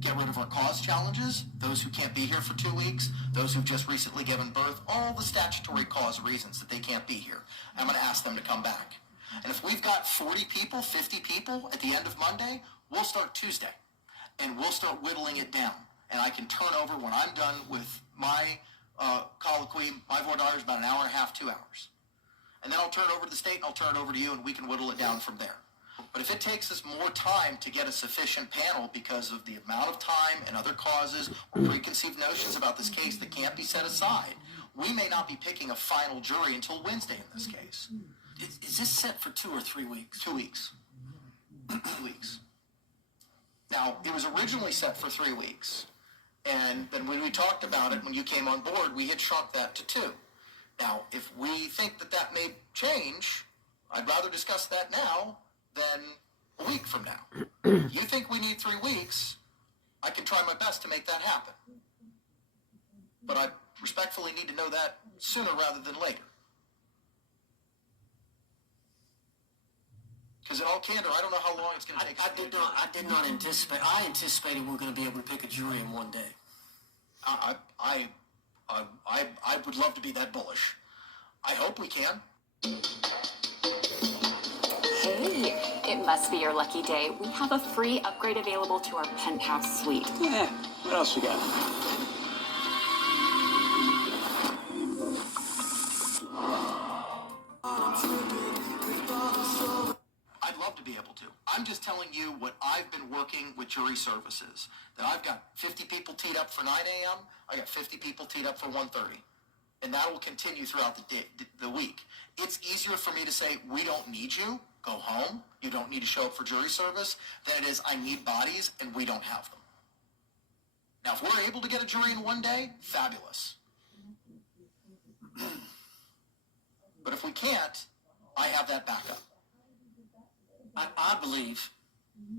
Get rid of our cause challenges, those who can't be here for 2 weeks, those who've just recently given birth, all the statutory cause reasons that they can't be here. I'm going to ask them to come back. And if we've got 40 people, 50 people at the end of Monday, we'll start Tuesday. And we'll start whittling it down. And I can turn over, when I'm done with my colloquy, my voir dire is about an hour and a half, 2 hours. And then I'll turn it over to the state, and I'll turn it over to you, and we can whittle it down from there. But if it takes us more time to get a sufficient panel because of the amount of time and other causes or preconceived notions about this case that can't be set aside, we may not be picking a final jury until Wednesday in this case. Is this set for 2 or 3 weeks? 2 weeks. 2 weeks. Now, it was originally set for 3 weeks. And then when we talked about it, when you came on board, we had shrunk that to 2. Now, if we think that that may change, I'd rather discuss that now than a week from now. If you think we need 3 weeks, I can try my best to make that happen. But I respectfully need to know that sooner rather than later. Because in all candor, I don't know how long it's going to take. I did not anticipate. I anticipated we were going to be able to pick a jury in one day. I would love to be that bullish. I hope we can. Hey, it must be your lucky day. We have a free upgrade available to our penthouse suite. Yeah, what else you got? I'd love to be able to. I'm just telling you what I've been working with jury services. That I've got 50 people teed up for 9 a.m. I got 50 people teed up for 1:30. And that will continue throughout the week. It's easier for me to say, we don't need you, go home, you don't need to show up for jury service, than it is, I need bodies and we don't have them. Now, if we're able to get a jury in one day, fabulous. But if we can't, I have that backup. I believe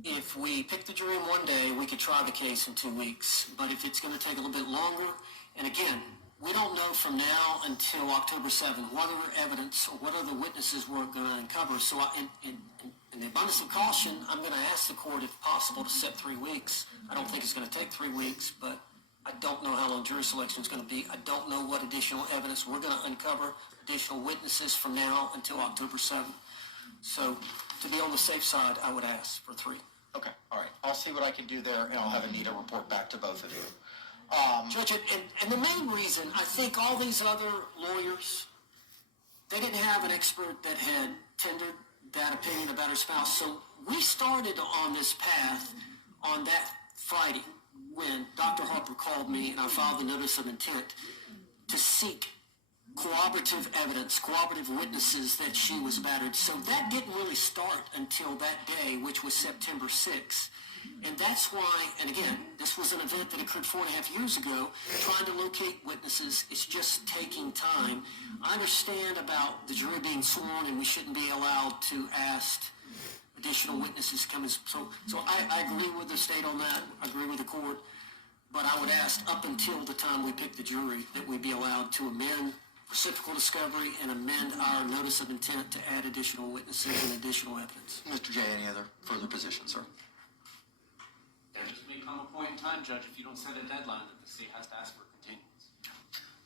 if we pick the jury in one day, we could try the case in 2 weeks. But if it's going to take a little bit longer, and again, we don't know from now until October 7th what other evidence or what other witnesses we're going to uncover. So in the abundance of caution, I'm going to ask the court, if possible, to set 3 weeks. I don't think it's going to take 3 weeks, but I don't know how long jury selection is going to be. I don't know what additional evidence we're going to uncover, additional witnesses from now until October 7th. So to be on the safe side, I would ask for 3. Okay, all right. I'll see what I can do there, and I'll have Anita report back to both of you. Judge, and the main reason, I think all these other lawyers, they didn't have an expert that had tendered that opinion about her spouse. So we started on this path on that Friday when Dr. Harper called me and I filed the notice of intent to seek corroborative evidence, corroborative witnesses that she was battered. So that didn't really start until that day, which was September 6th. And that's why, and again, this was an event that occurred 4.5 years ago, trying to locate witnesses. It's just taking time. I understand about the jury being sworn and we shouldn't be allowed to ask additional witnesses to come in. So I agree with the state on that. I agree with the court. But I would ask up until the time we pick the jury that we be allowed to amend reciprocal discovery and amend our notice of intent to add additional witnesses and additional evidence. Mr. J, any other further positions, sir? There just may come a point in time, Judge, if you don't set a deadline, that the state has to ask for continuance.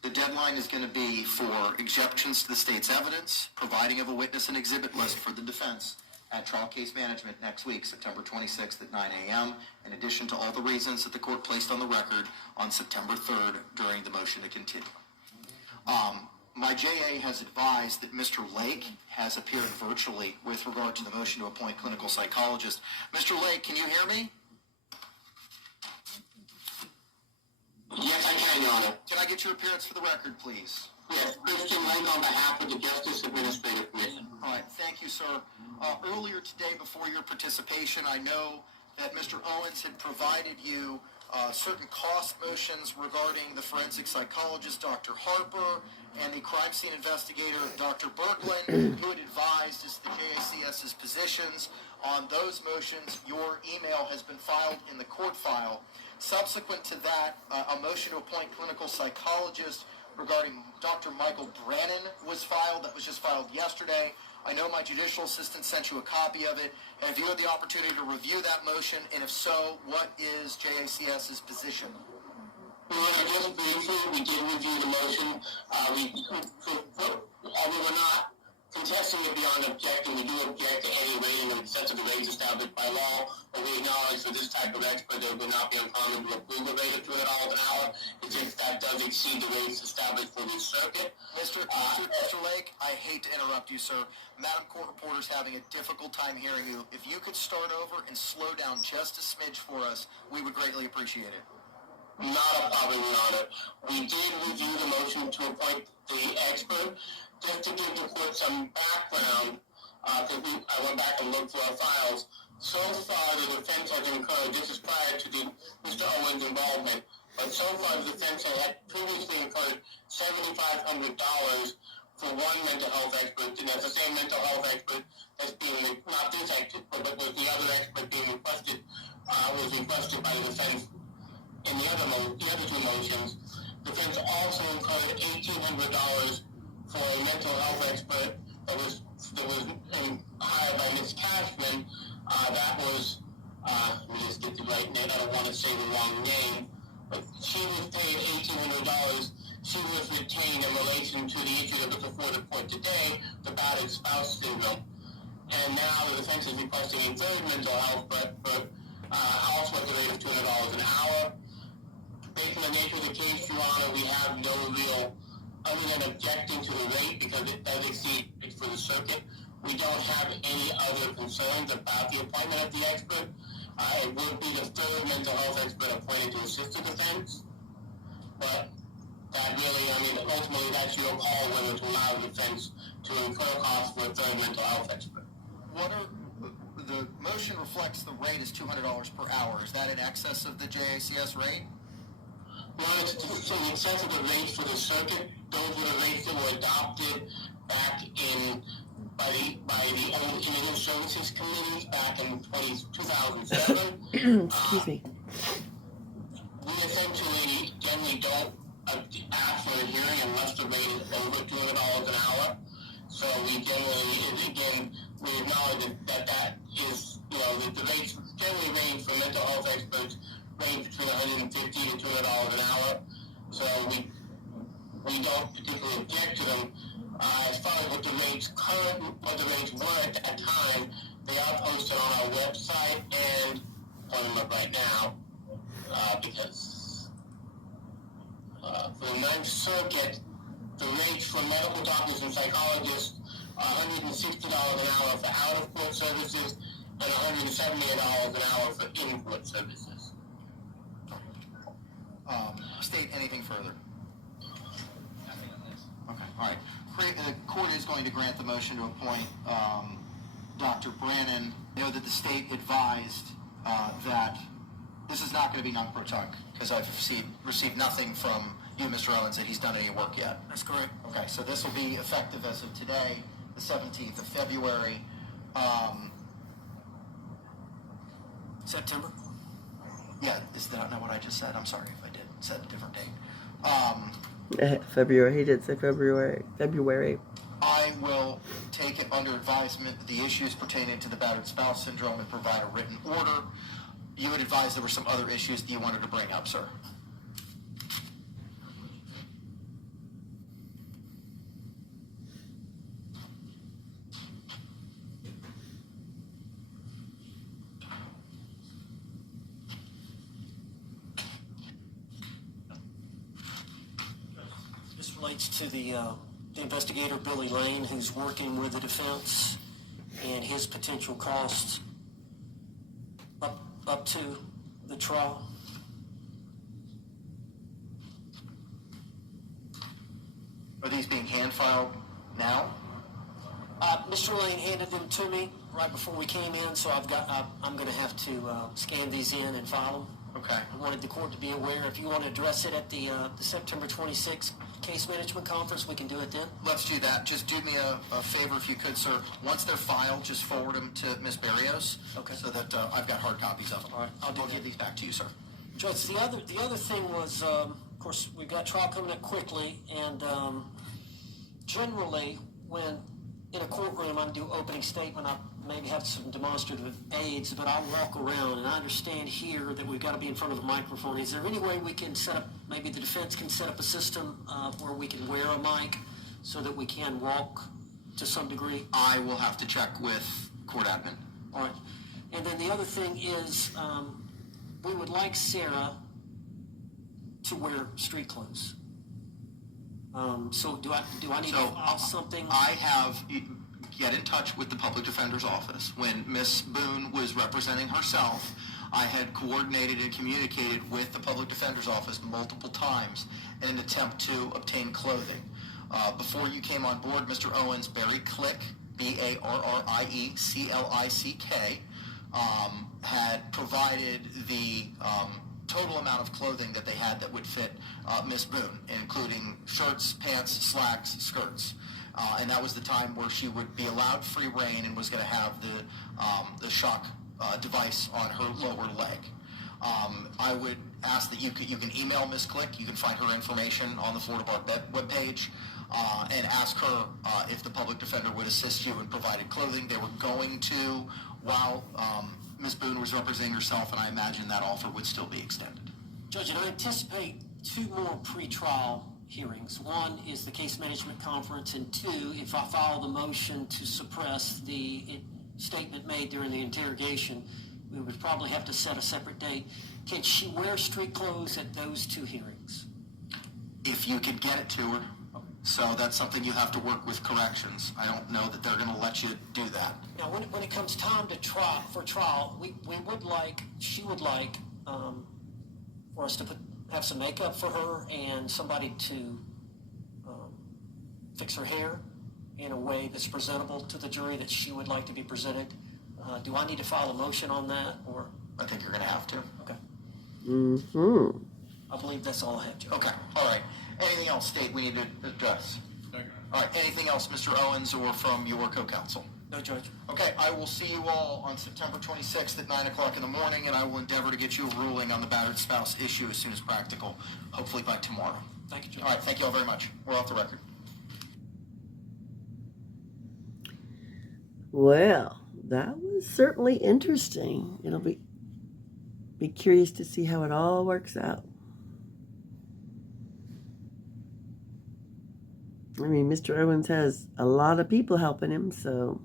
The deadline is going to be for exceptions to the state's evidence, providing of a witness and exhibit list for the defense at trial case management next week, September 26th at 9 a.m., in addition to all the reasons that the court placed on the record on September 3rd during the motion to continue. My JA has advised that Mr. Lake has appeared virtually with regard to the motion to appoint clinical psychologist. Mr. Lake, can you hear me? Yes, I can, Your Honor. Can I get your appearance for the record, please? Yes, Christian Lane on behalf of the Justice Administrative Commission. All right, thank you, sir. Earlier today, before your participation, I know that Mr. Owens had provided you certain cost motions regarding the forensic psychologist, Dr. Harper, and the crime scene investigator, Dr. Berglund, who had advised as the JACS's positions. On those motions, your email has been filed in the court file. Subsequent to that, a motion to appoint clinical psychologist regarding Dr. Michael Brannon was filed. That was just filed yesterday. I know my judicial assistant sent you a copy of it. Have you had the opportunity to review that motion? And if so, what is JACS's position? Just briefly, we did review the motion. We were not contesting it beyond objecting. We do object to any rating of excessive rates established by law, but we acknowledge for this type of expert that it would not be uncommon to approve a rate of $200 an hour if that does exceed the rates established for this circuit. Mr. Lake, I hate to interrupt you, sir. Madam Court Reporter's having a difficult time hearing you. If you could start over and slow down just a smidge for us, we would greatly appreciate it. Not a problem, Your Honor. We did review the motion to appoint the expert. Just to give the court some background, because I went back and looked through our files. So far, the defense has incurred, this is prior to Mr. Owen's involvement, but so far the defense had previously incurred $7,500 for one mental health expert, and that's the same mental health expert that's being, not this expert, but was the other expert being requested, was requested by the defense in the other two motions. The defense also incurred $1,800 for a mental health expert that was hired by Ms. Cashman. That was, let me just get the right name, I don't want to say the wrong name, but she was paid $1,800. She was retained in relation to the issue that was before the court today, the battered spouse syndrome. And now the defense is requesting a third mental health, but also at the rate of $200 an hour. Based on the nature of the case, Your Honor, we have no real, other than objecting to the rate because it does exceed it for the circuit, we don't have any other concerns about the appointment of the expert. It would be the third mental health expert appointed to assist the defense. But that really, ultimately that's your call whether to allow the defense to incur costs for a third mental health expert. The motion reflects the rate is $200 per hour. Is that in excess of the JACS rate? Well, it's in excess of the rates for the circuit. Those were the rates that were adopted back in by the old Immigrant Services Committees back in 2007. Excuse me. We essentially generally don't ask for a hearing unless the rate is over $200 an hour. So we generally, again, we acknowledge that is, the rates generally range for mental health experts range between $150 to $200 an hour. So we don't particularly object to them. As far as what the rates were at that time, they are posted on our website and on them up right now, because for the Ninth Circuit, the rates for medical doctors and psychologists are $160 an hour for out-of-court services and $178 an hour for in-court services. State anything further? Nothing on this. Okay, all right. The court is going to grant the motion to appoint Dr. Brannon. I know that the state advised that this is not going to be non-pro-tunc because I've received nothing from you, Mr. Owens, that he's done any work yet. That's correct. Okay, so this will be effective as of today, the 17th of February. September? Yeah, is that not what I just said? I'm sorry if I did. Said a different date. February. He did say February. I will take it under advisement the issues pertaining to the battered spouse syndrome and provide a written order. You would advise there were some other issues that you wanted to bring up, sir. This relates to the investigator, Billy Lane, who's working with the defense, and his potential costs up to the trial. Are these being hand-filed now? Mr. Lane handed them to me right before we came in, so I'm going to have to scan these in and file them. Okay. I wanted the court to be aware. If you want to address it at the September 26th case management conference, we can do it then. Let's do that. Just do me a favor if you could, sir. Once they're filed, just forward them to Ms. Barrios. Okay. So that I've got hard copies of them. All right, I'll do that. give these back to you, sir. Judge, the other thing was, of course, we've got trial coming up quickly, and generally, when in a courtroom I do opening statement, I maybe have some demonstrative aids, but I'll walk around, and I understand here that we've got to be in front of the microphone. Is there any way we can set up, maybe the defense can set up a system where we can wear a mic so that we can walk to some degree? I will have to check with court admin. All right. And then the other thing is, we would like Sarah to wear street clothes. So do I need to file something? I have get in touch with the public defender's office. When Miss Boone was representing herself, I had coordinated and communicated with the public defender's office multiple times in an attempt to obtain clothing. Before you came on board, Mr. Owens, Barry Click, Barrieclick, had provided the total amount of clothing that they had that would fit Miss Boone, including shirts, pants, slacks, skirts. And that was the time where she would be allowed free reign and was going to have the shock device on her lower leg. I would ask that you can email Ms. Click. You can find her information on the Florida Bar webpage, and ask her if the public defender would assist you in providing clothing. They were going to while Ms. Boone was representing herself, and I imagine that offer would still be extended. Judge, and I anticipate 2 more pre-trial hearings. One is the case management conference, and 2, if I file the motion to suppress the statement made during the interrogation, we would probably have to set a separate date. Can she wear street clothes at those 2 hearings? If you could get it to her. So that's something you have to work with corrections. I don't know that they're going to let you do that. Now, when it comes time to trial, she would like for us to have some makeup for her and somebody to fix her hair in a way that's presentable to the jury that she would like to be presented. Do I need to file a motion on that, or? I think you're going to have to. Okay. Mm-hmm. I believe that's all I have, Judge. Okay, all right. Anything else, State, we need to address? No, Your Honor. All right, anything else, Mr. Owens, or from your co-counsel? No, Judge. Okay, I will see you all on September 26th at 9 o'clock in the morning, and I will endeavor to get you a ruling on the battered spouse issue as soon as practical, hopefully by tomorrow. Thank you, Judge. All right, thank you all very much. We're off the record. Well, that was certainly interesting. It'll be curious to see how it all works out. I mean, Mr. Owens has a lot of people helping him, so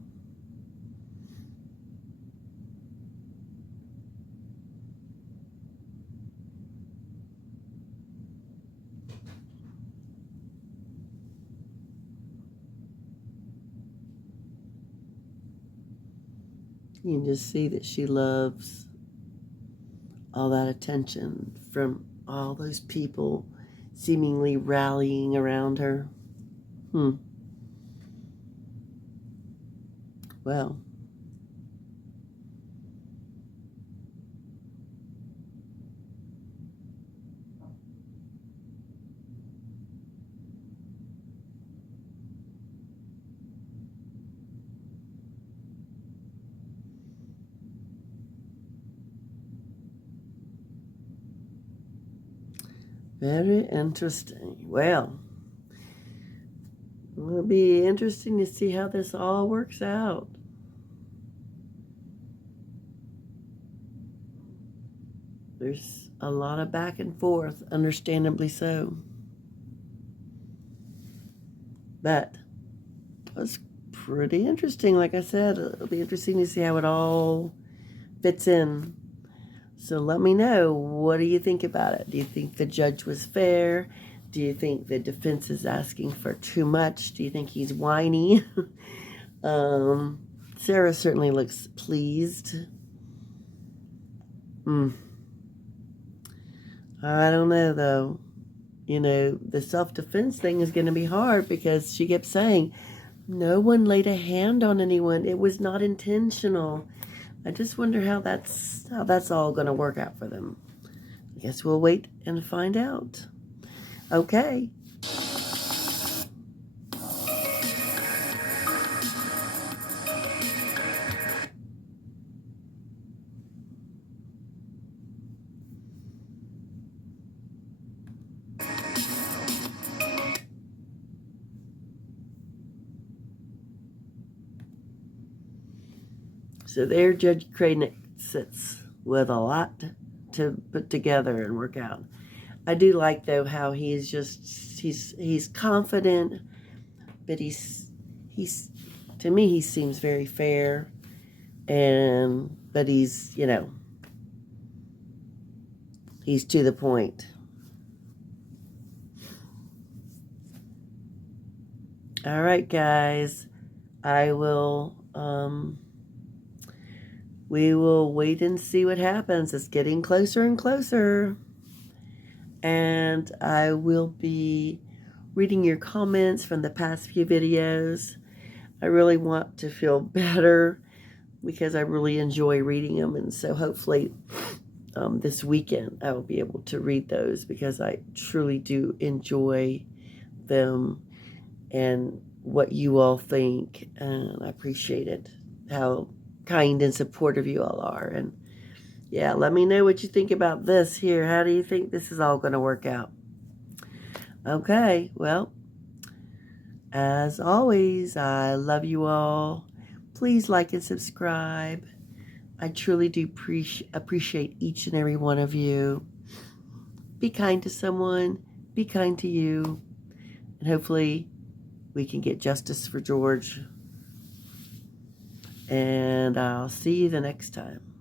you can just see that she loves all that attention from all those people seemingly rallying around her. Well, very interesting. Well, it'll be interesting to see how this all works out. There's a lot of back and forth, understandably so. But it was pretty interesting. Like I said, it'll be interesting to see how it all fits in. So let me know, what do you think about it? Do you think the judge was fair? Do you think the defense is asking for too much? Do you think he's whiny? Sarah certainly looks pleased. I don't know, though. You know, the self-defense thing is going to be hard because she kept saying, no one laid a hand on anyone. It was not intentional. I just wonder how that's all going to work out for them. guess we'll wait and find out. Okay. So there Judge Cranick sits with a lot to put together and work out. I do like, though, how he's confident, but he's to me he seems very fair, but he's, he's to the point. All right, guys, we will wait and see what happens. It's getting closer and closer. And I will be reading your comments from the past few videos. I really want to feel better because I really enjoy reading them. And so hopefully this weekend I will be able to read those because I truly do enjoy them and what you all think. And I appreciate it, how kind and supportive you all are. And yeah, let me know what you think about this here. How do you think this is all going to work out? Okay, well, as always, I love you all. Please like and subscribe. I truly do appreciate each and every one of you. Be kind to someone. Be kind to you. And hopefully we can get justice for George. And I'll see you the next time.